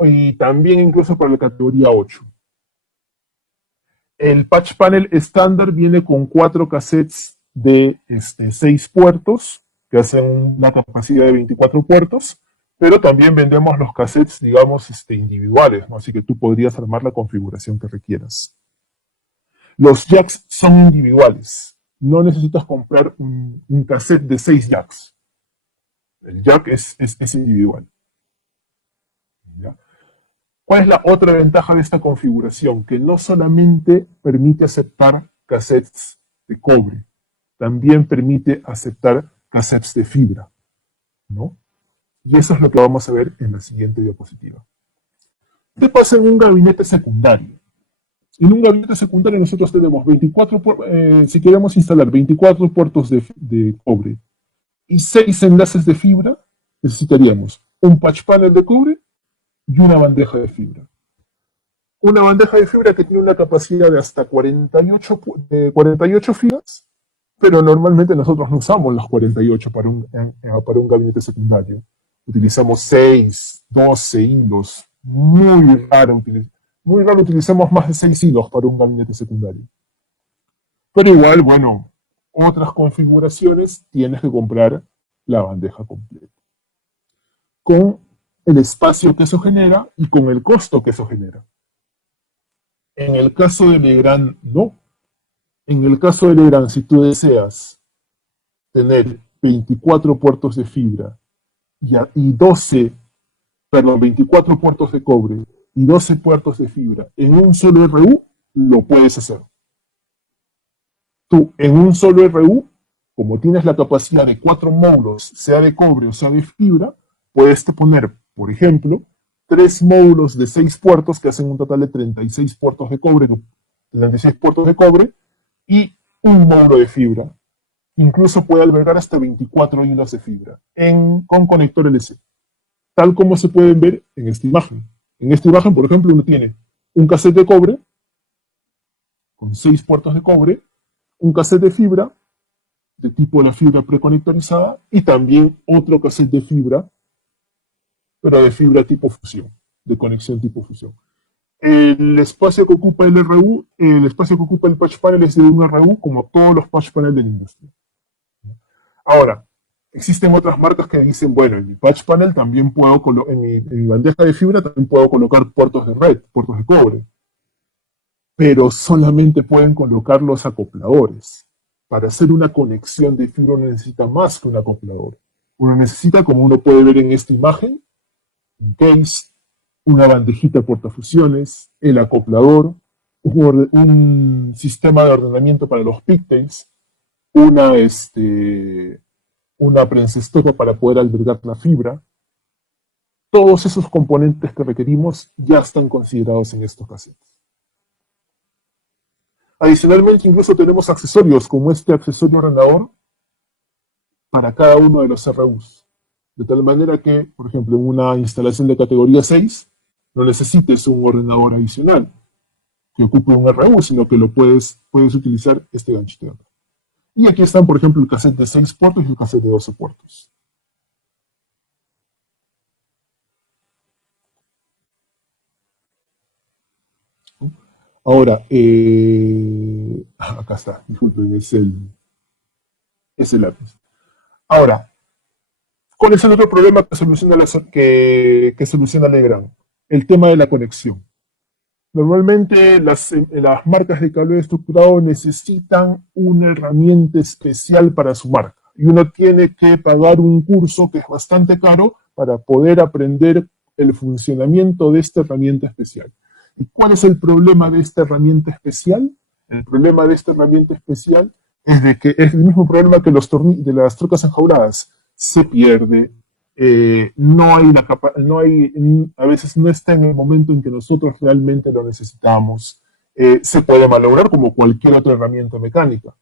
y también incluso para la categoría 8. El patch panel estándar viene con 4 cassettes de 6 puertos, que hacen una capacidad de 24 puertos, pero también vendemos los cassettes, digamos, individuales, ¿no? Así que tú podrías armar la configuración que requieras. Los jacks son individuales. No necesitas comprar un cassette de 6 jacks. El jack es individual. ¿Ya? ¿Cuál es la otra ventaja de esta configuración? Que no solamente permite aceptar cassettes de cobre, también permite aceptar cassettes de fibra, ¿no? Y eso es lo que vamos a ver en la siguiente diapositiva. ¿Qué pasa en un gabinete secundario? En un gabinete secundario nosotros tenemos 24, si queremos instalar 24 puertos de cobre y 6 enlaces de fibra, necesitaríamos un patch panel de cobre y una bandeja de fibra. Una bandeja de fibra que tiene una capacidad de hasta 48 fibras, pero normalmente nosotros no usamos los 48 para un gabinete secundario. Utilizamos 6, 12 hilos. Muy raro utilizamos más de 6 hilos para un gabinete secundario. Pero igual, bueno, otras configuraciones tienes que comprar la bandeja completa. Con el espacio que eso genera y con el costo que eso genera. En el caso de Legrand, no. En el caso de Legrand, si tú deseas tener 24 puertos de fibra y 24 puertos de cobre y 12 puertos de fibra en un solo RU, lo puedes hacer. Tú, en un solo RU, como tienes la capacidad de 4 módulos, sea de cobre o sea de fibra, puedes poner, por ejemplo, 3 módulos de 6 puertos que hacen un total de 36 puertos de cobre, 36 puertos de cobre y un módulo de fibra. Incluso puede albergar hasta 24 hilos de fibra con conector LC, tal como se pueden ver en esta imagen. En esta imagen, por ejemplo, uno tiene un cassette de cobre con 6 puertos de cobre, un cassette de fibra de tipo la fibra preconectorizada y también otro cassette de fibra, pero de fibra tipo fusión, de conexión tipo fusión. El espacio que ocupa el RU, el espacio que ocupa el patch panel es de un RU como todos los patch panels de la industria. Ahora, existen otras marcas que dicen, bueno, en mi patch panel también puedo en mi bandeja de fibra también puedo colocar puertos de red, puertos de cobre, pero solamente pueden colocar los acopladores. Para hacer una conexión de fibra uno necesita más que un acoplador. Uno necesita, como uno puede ver en esta imagen, un case, una bandejita portafusiones, el acoplador, un sistema de ordenamiento para los pigtails, una prensa para poder albergar la fibra. Todos esos componentes que requerimos ya están considerados en estos cassettes. Adicionalmente, incluso tenemos accesorios como este accesorio ordenador para cada uno de los RUs. De tal manera que, por ejemplo, en una instalación de categoría 6, no necesites un ordenador adicional que ocupe un RU, sino que puedes utilizar este ganchito de acá. Y aquí están, por ejemplo, el cassette de 6 puertos y el cassette de 12 puertos. Ahora, acá está, disculpen, es el lápiz. Ahora, ¿cuál es el otro problema que soluciona Legrand? El tema de la conexión. Normalmente las marcas de cableado estructurado necesitan una herramienta especial para su marca y uno tiene que pagar un curso que es bastante caro para poder aprender el funcionamiento de esta herramienta especial. ¿Y cuál es el problema de esta herramienta especial? El problema de esta herramienta especial es de que es el mismo problema que de las trucas enjauladas. Se pierde, no hay no hay, a veces no está en el momento en que nosotros realmente lo necesitamos. Se puede malograr como cualquier otra herramienta mecánica.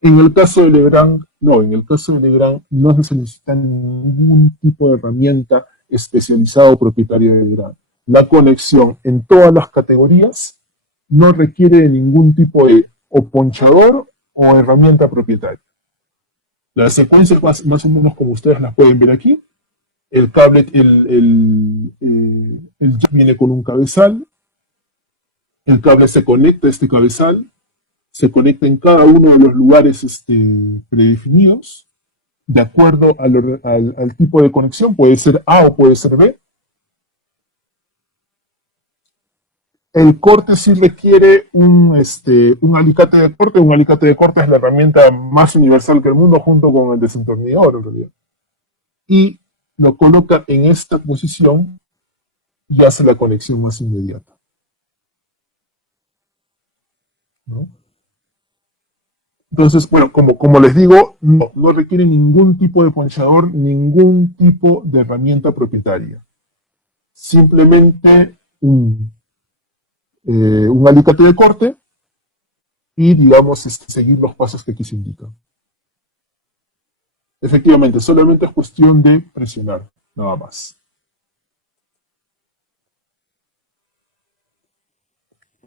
En el caso de Legrand, no, en el caso de Legrand no se necesita ningún tipo de herramienta especializada o propietaria de Legrand. La conexión en todas las categorías no requiere de ningún tipo de o ponchador o herramienta propietaria. Las secuencias más o menos como ustedes las pueden ver aquí. El cable, el jack viene con un cabezal, el cable se conecta a este cabezal, se conecta en cada uno de los lugares predefinidos, de acuerdo al tipo de conexión, puede ser A o puede ser B. El corte sí requiere un alicate de corte. Un alicate de corte es la herramienta más universal que el mundo junto con el desentornillador en realidad. Y lo coloca en esta posición y hace la conexión más inmediata, ¿no? Entonces, bueno, como les digo, no requiere ningún tipo de ponchador, ningún tipo de herramienta propietaria. Simplemente un alicate de corte y, digamos, seguir los pasos que aquí se indican. Efectivamente, solamente es cuestión de presionar, nada más.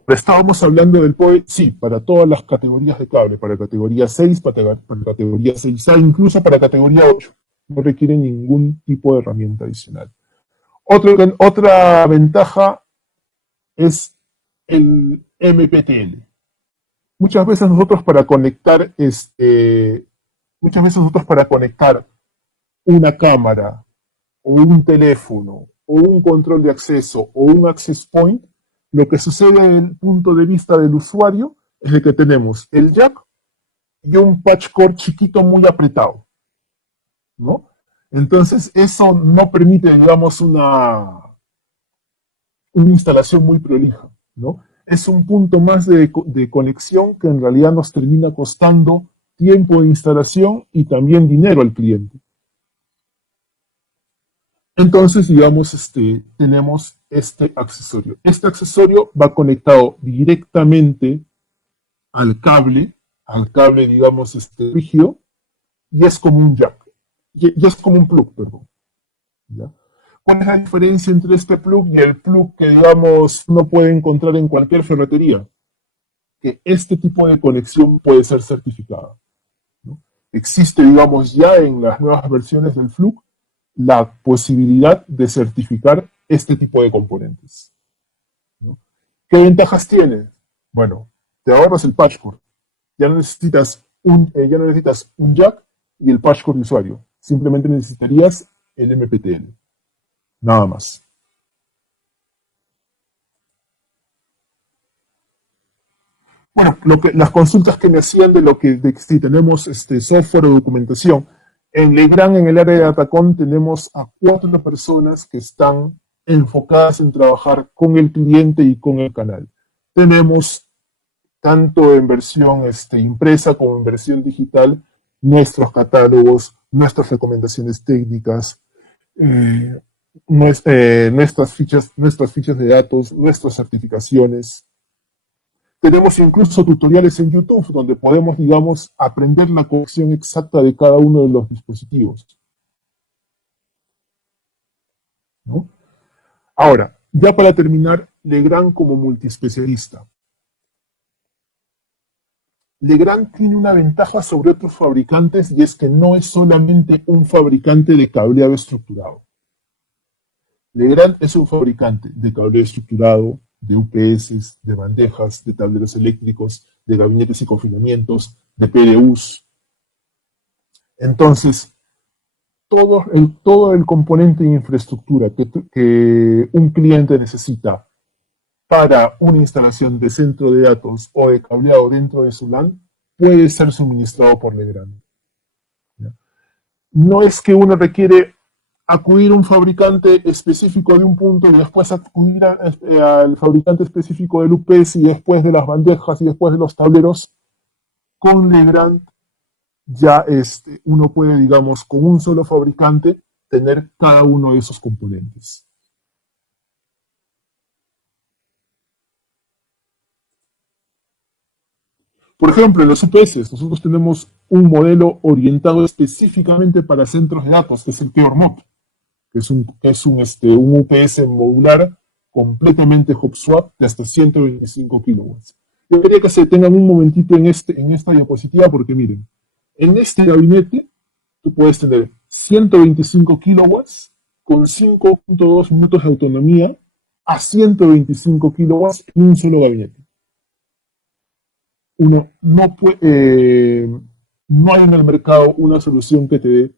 Estábamos hablando del POE, sí, para todas las categorías de cable, para categoría 6, para categoría 6A, incluso para categoría 8. No requiere ningún tipo de herramienta adicional. Otra ventaja es el MPTL. Muchas veces nosotros para conectar una cámara o un teléfono o un control de acceso o un access point, lo que sucede desde el punto de vista del usuario es de que tenemos el jack y un patch cord chiquito muy apretado, ¿no? Entonces eso no permite, digamos, una instalación muy prolija, ¿no? Es un punto más de conexión que en realidad nos termina costando tiempo de instalación y también dinero al cliente. Entonces, digamos, tenemos este accesorio. Este accesorio va conectado directamente al cable, digamos, rígido, y es como un jack, y es como un plug, perdón. ¿Ya? ¿Cuál es la diferencia entre este plug y el plug que, digamos, uno puede encontrar en cualquier ferretería? Que este tipo de conexión puede ser certificada, ¿no? Existe, digamos, ya en las nuevas versiones del plug la posibilidad de certificar este tipo de componentes, ¿no? ¿Qué ventajas tiene? Bueno, te ahorras el patchcord. Ya no necesitas un jack y el patchcord de usuario. Simplemente necesitarías el MPTL. Nada más. Bueno, las consultas que me hacían de si tenemos software o documentación. En Legrand, en el área de Atacón, tenemos a 4 personas que están enfocadas en trabajar con el cliente y con el canal. Tenemos, tanto en versión impresa como en versión digital, nuestros catálogos, nuestras recomendaciones técnicas, nuestras fichas de datos, nuestras certificaciones. Tenemos incluso tutoriales en YouTube donde podemos, digamos, aprender la conexión exacta de cada uno de los dispositivos, ¿no? Ahora, ya para terminar, Legrand como multiespecialista. Legrand tiene una ventaja sobre otros fabricantes y es que no es solamente un fabricante de cableado estructurado. Legrand es un fabricante de cableado estructurado, de UPS, de bandejas, de tableros eléctricos, de gabinetes y confinamientos, de PDUs. Entonces, todo el componente de infraestructura que un cliente necesita para una instalación de centro de datos o de cableado dentro de su LAN puede ser suministrado por Legrand. ¿Ya? No es que uno requiere acudir a un fabricante específico de un punto y después acudir al fabricante específico del UPS y después de las bandejas y después de los tableros. Con Legrand ya uno puede, digamos, con un solo fabricante tener cada uno de esos componentes. Por ejemplo, en los UPS nosotros tenemos un modelo orientado específicamente para centros de datos, que es el KeorMod, que es un UPS modular completamente hop swap de hasta 125 kilowatts. Yo quería que se tengan un momentito en esta diapositiva porque miren, en este gabinete tú puedes tener 125 kilowatts con 5.2 minutos de autonomía a 125 kilowatts en un solo gabinete. No hay en el mercado una solución que te dé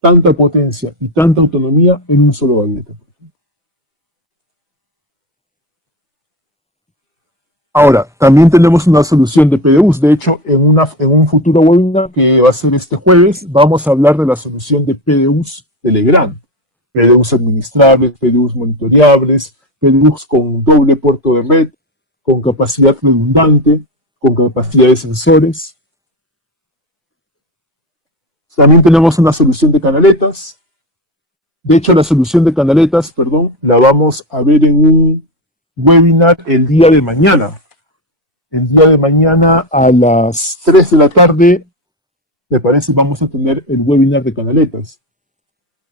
tanta potencia y tanta autonomía en un solo gabinete. Ahora, también tenemos una solución de PDUs. De hecho, en un futuro webinar que va a ser este jueves, vamos a hablar de la solución de PDUs de Legrand. PDUs administrables, PDUs monitoreables, PDUs con doble puerto de red, con capacidad redundante, con capacidad de sensores. También tenemos una solución de canaletas. De hecho, la solución de canaletas, perdón, la vamos a ver en un webinar el día de mañana. El día de mañana a las 3 de la tarde, me parece, vamos a tener el webinar de canaletas.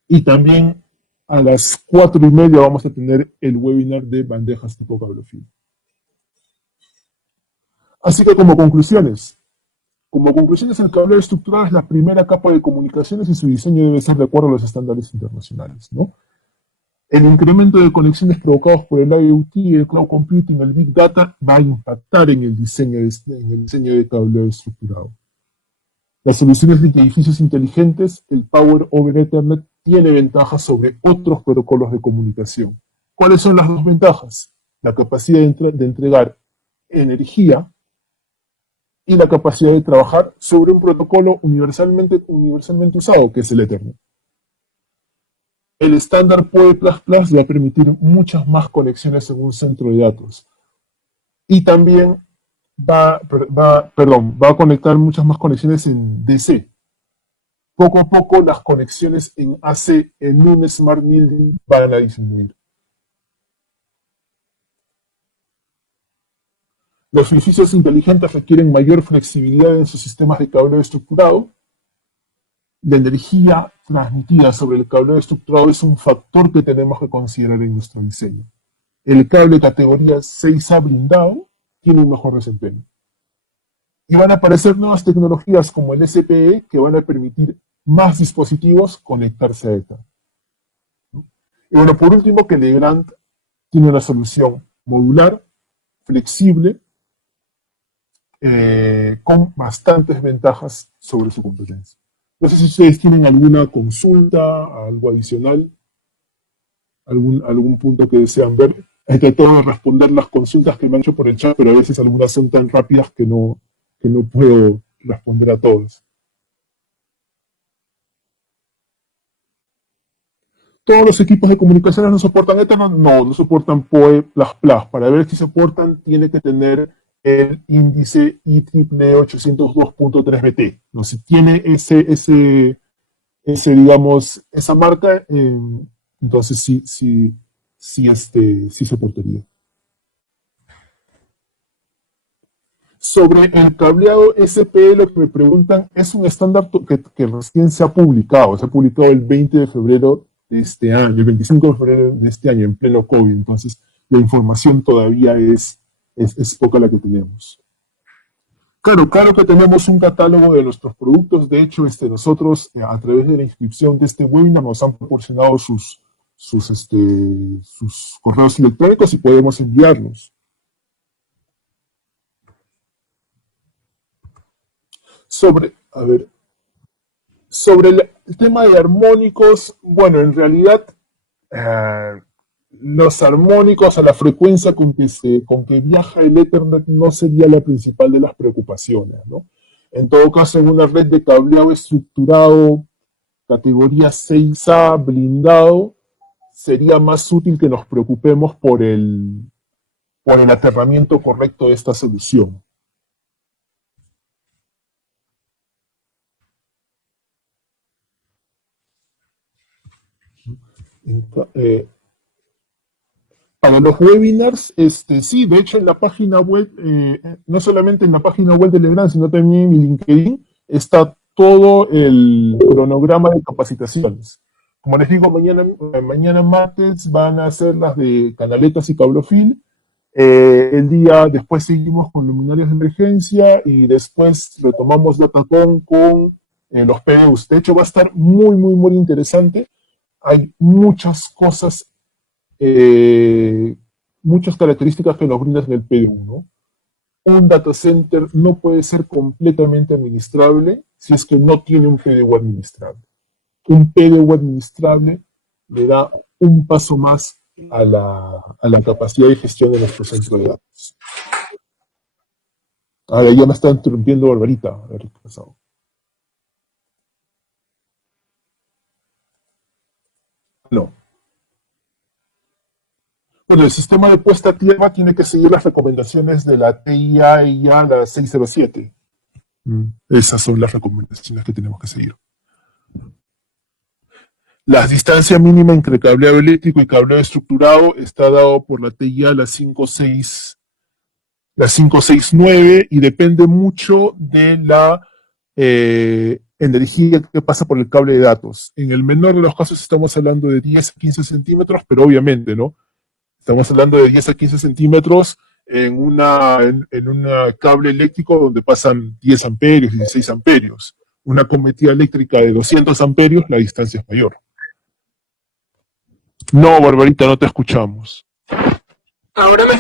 Y también a las 4:30 vamos a tener el webinar de bandejas tipo cable fijo. Así que como conclusiones, el cableado estructurado es la primera capa de comunicaciones y su diseño debe ser de acuerdo a los estándares internacionales, ¿no? El incremento de conexiones provocados por el IoT, el cloud computing, el big data va a impactar en el diseño de cableado estructurado. Las soluciones de edificios inteligentes, el Power over Ethernet tiene ventajas sobre otros protocolos de comunicación. ¿Cuáles son las dos ventajas? La capacidad de entregar energía y la capacidad de trabajar sobre un protocolo universalmente usado, que es el Ethernet. El estándar PoE++ le va a permitir muchas más conexiones en un centro de datos. Y también va a conectar muchas más conexiones en DC. Poco a poco las conexiones en AC en un Smart Building van a disminuir. Los edificios inteligentes requieren mayor flexibilidad en sus sistemas de cableado estructurado. La energía transmitida sobre el cableado estructurado es un factor que tenemos que considerar en nuestro diseño. El cable categoría 6A blindado tiene un mejor desempeño. Y van a aparecer nuevas tecnologías como el SPE que van a permitir más dispositivos conectarse a ETA. Y bueno, por último, que Legrand tiene una solución modular, flexible, con bastantes ventajas sobre su competencia. No sé si ustedes tienen alguna consulta, algo adicional, algún punto que desean ver. He tratado de responder las consultas que me han hecho por el chat, pero a veces algunas son tan rápidas que no puedo responder a todos. ¿Todos los equipos de comunicaciones no soportan Ethernet? No soportan PoE++. Para ver si soportan, tiene que tener el índice IEEE 802.3BT. ¿No? Si tiene digamos, esa marca, entonces sí soportaría. Sobre el cableado SPE, lo que me preguntan es un estándar que recién se ha publicado el 20 de febrero de este año, el 25 de febrero de este año, en pleno COVID, entonces la información todavía es poca la que tenemos. Claro que tenemos un catálogo de nuestros productos. De hecho, nosotros, a través de la inscripción de este webinar, nos han proporcionado sus correos electrónicos y podemos enviarlos. Sobre el tema de armónicos, bueno, en realidad los armónicos a la frecuencia con que viaja el Ethernet no sería la principal de las preocupaciones, ¿no? En todo caso, en una red de cableado estructurado categoría 6A blindado, sería más útil que nos preocupemos por el aterramiento correcto de esta solución. Eh, Para los webinars, sí, de hecho en la página web, no solamente en la página web de Legrand, sino también en mi LinkedIn, está todo el cronograma de capacitaciones. Como les digo, mañana martes van a ser las de canaletas y cablofil. El día después seguimos con luminarias de emergencia y después retomamos Datacom con los PDUs. De hecho, va a estar muy, muy, muy interesante. Hay muchas cosas muchas características que nos brinda el PDU, ¿no? Un data center no puede ser completamente administrable si es que no tiene un PDU administrable. Un PDU administrable le da un paso más a la capacidad de gestión de nuestro centro de datos. Ahora ya me está interrumpiendo Barbarita. A ver qué pasó. No. Bueno, el sistema de puesta a tierra tiene que seguir las recomendaciones de la TIA y ya la 607. Esas son las recomendaciones que tenemos que seguir. La distancia mínima entre cableado eléctrico y cableado estructurado está dado por la TIA la 569 y depende mucho de la energía que pasa por el cable de datos. En el menor de los casos estamos hablando de 10 a 15 centímetros, pero obviamente, ¿no? Estamos hablando de 10 a 15 centímetros en una cable eléctrico donde pasan 10 amperios, 16 amperios. Una cometida eléctrica de 200 amperios, la distancia es mayor. No, Barbarita, no te escuchamos. Ahora me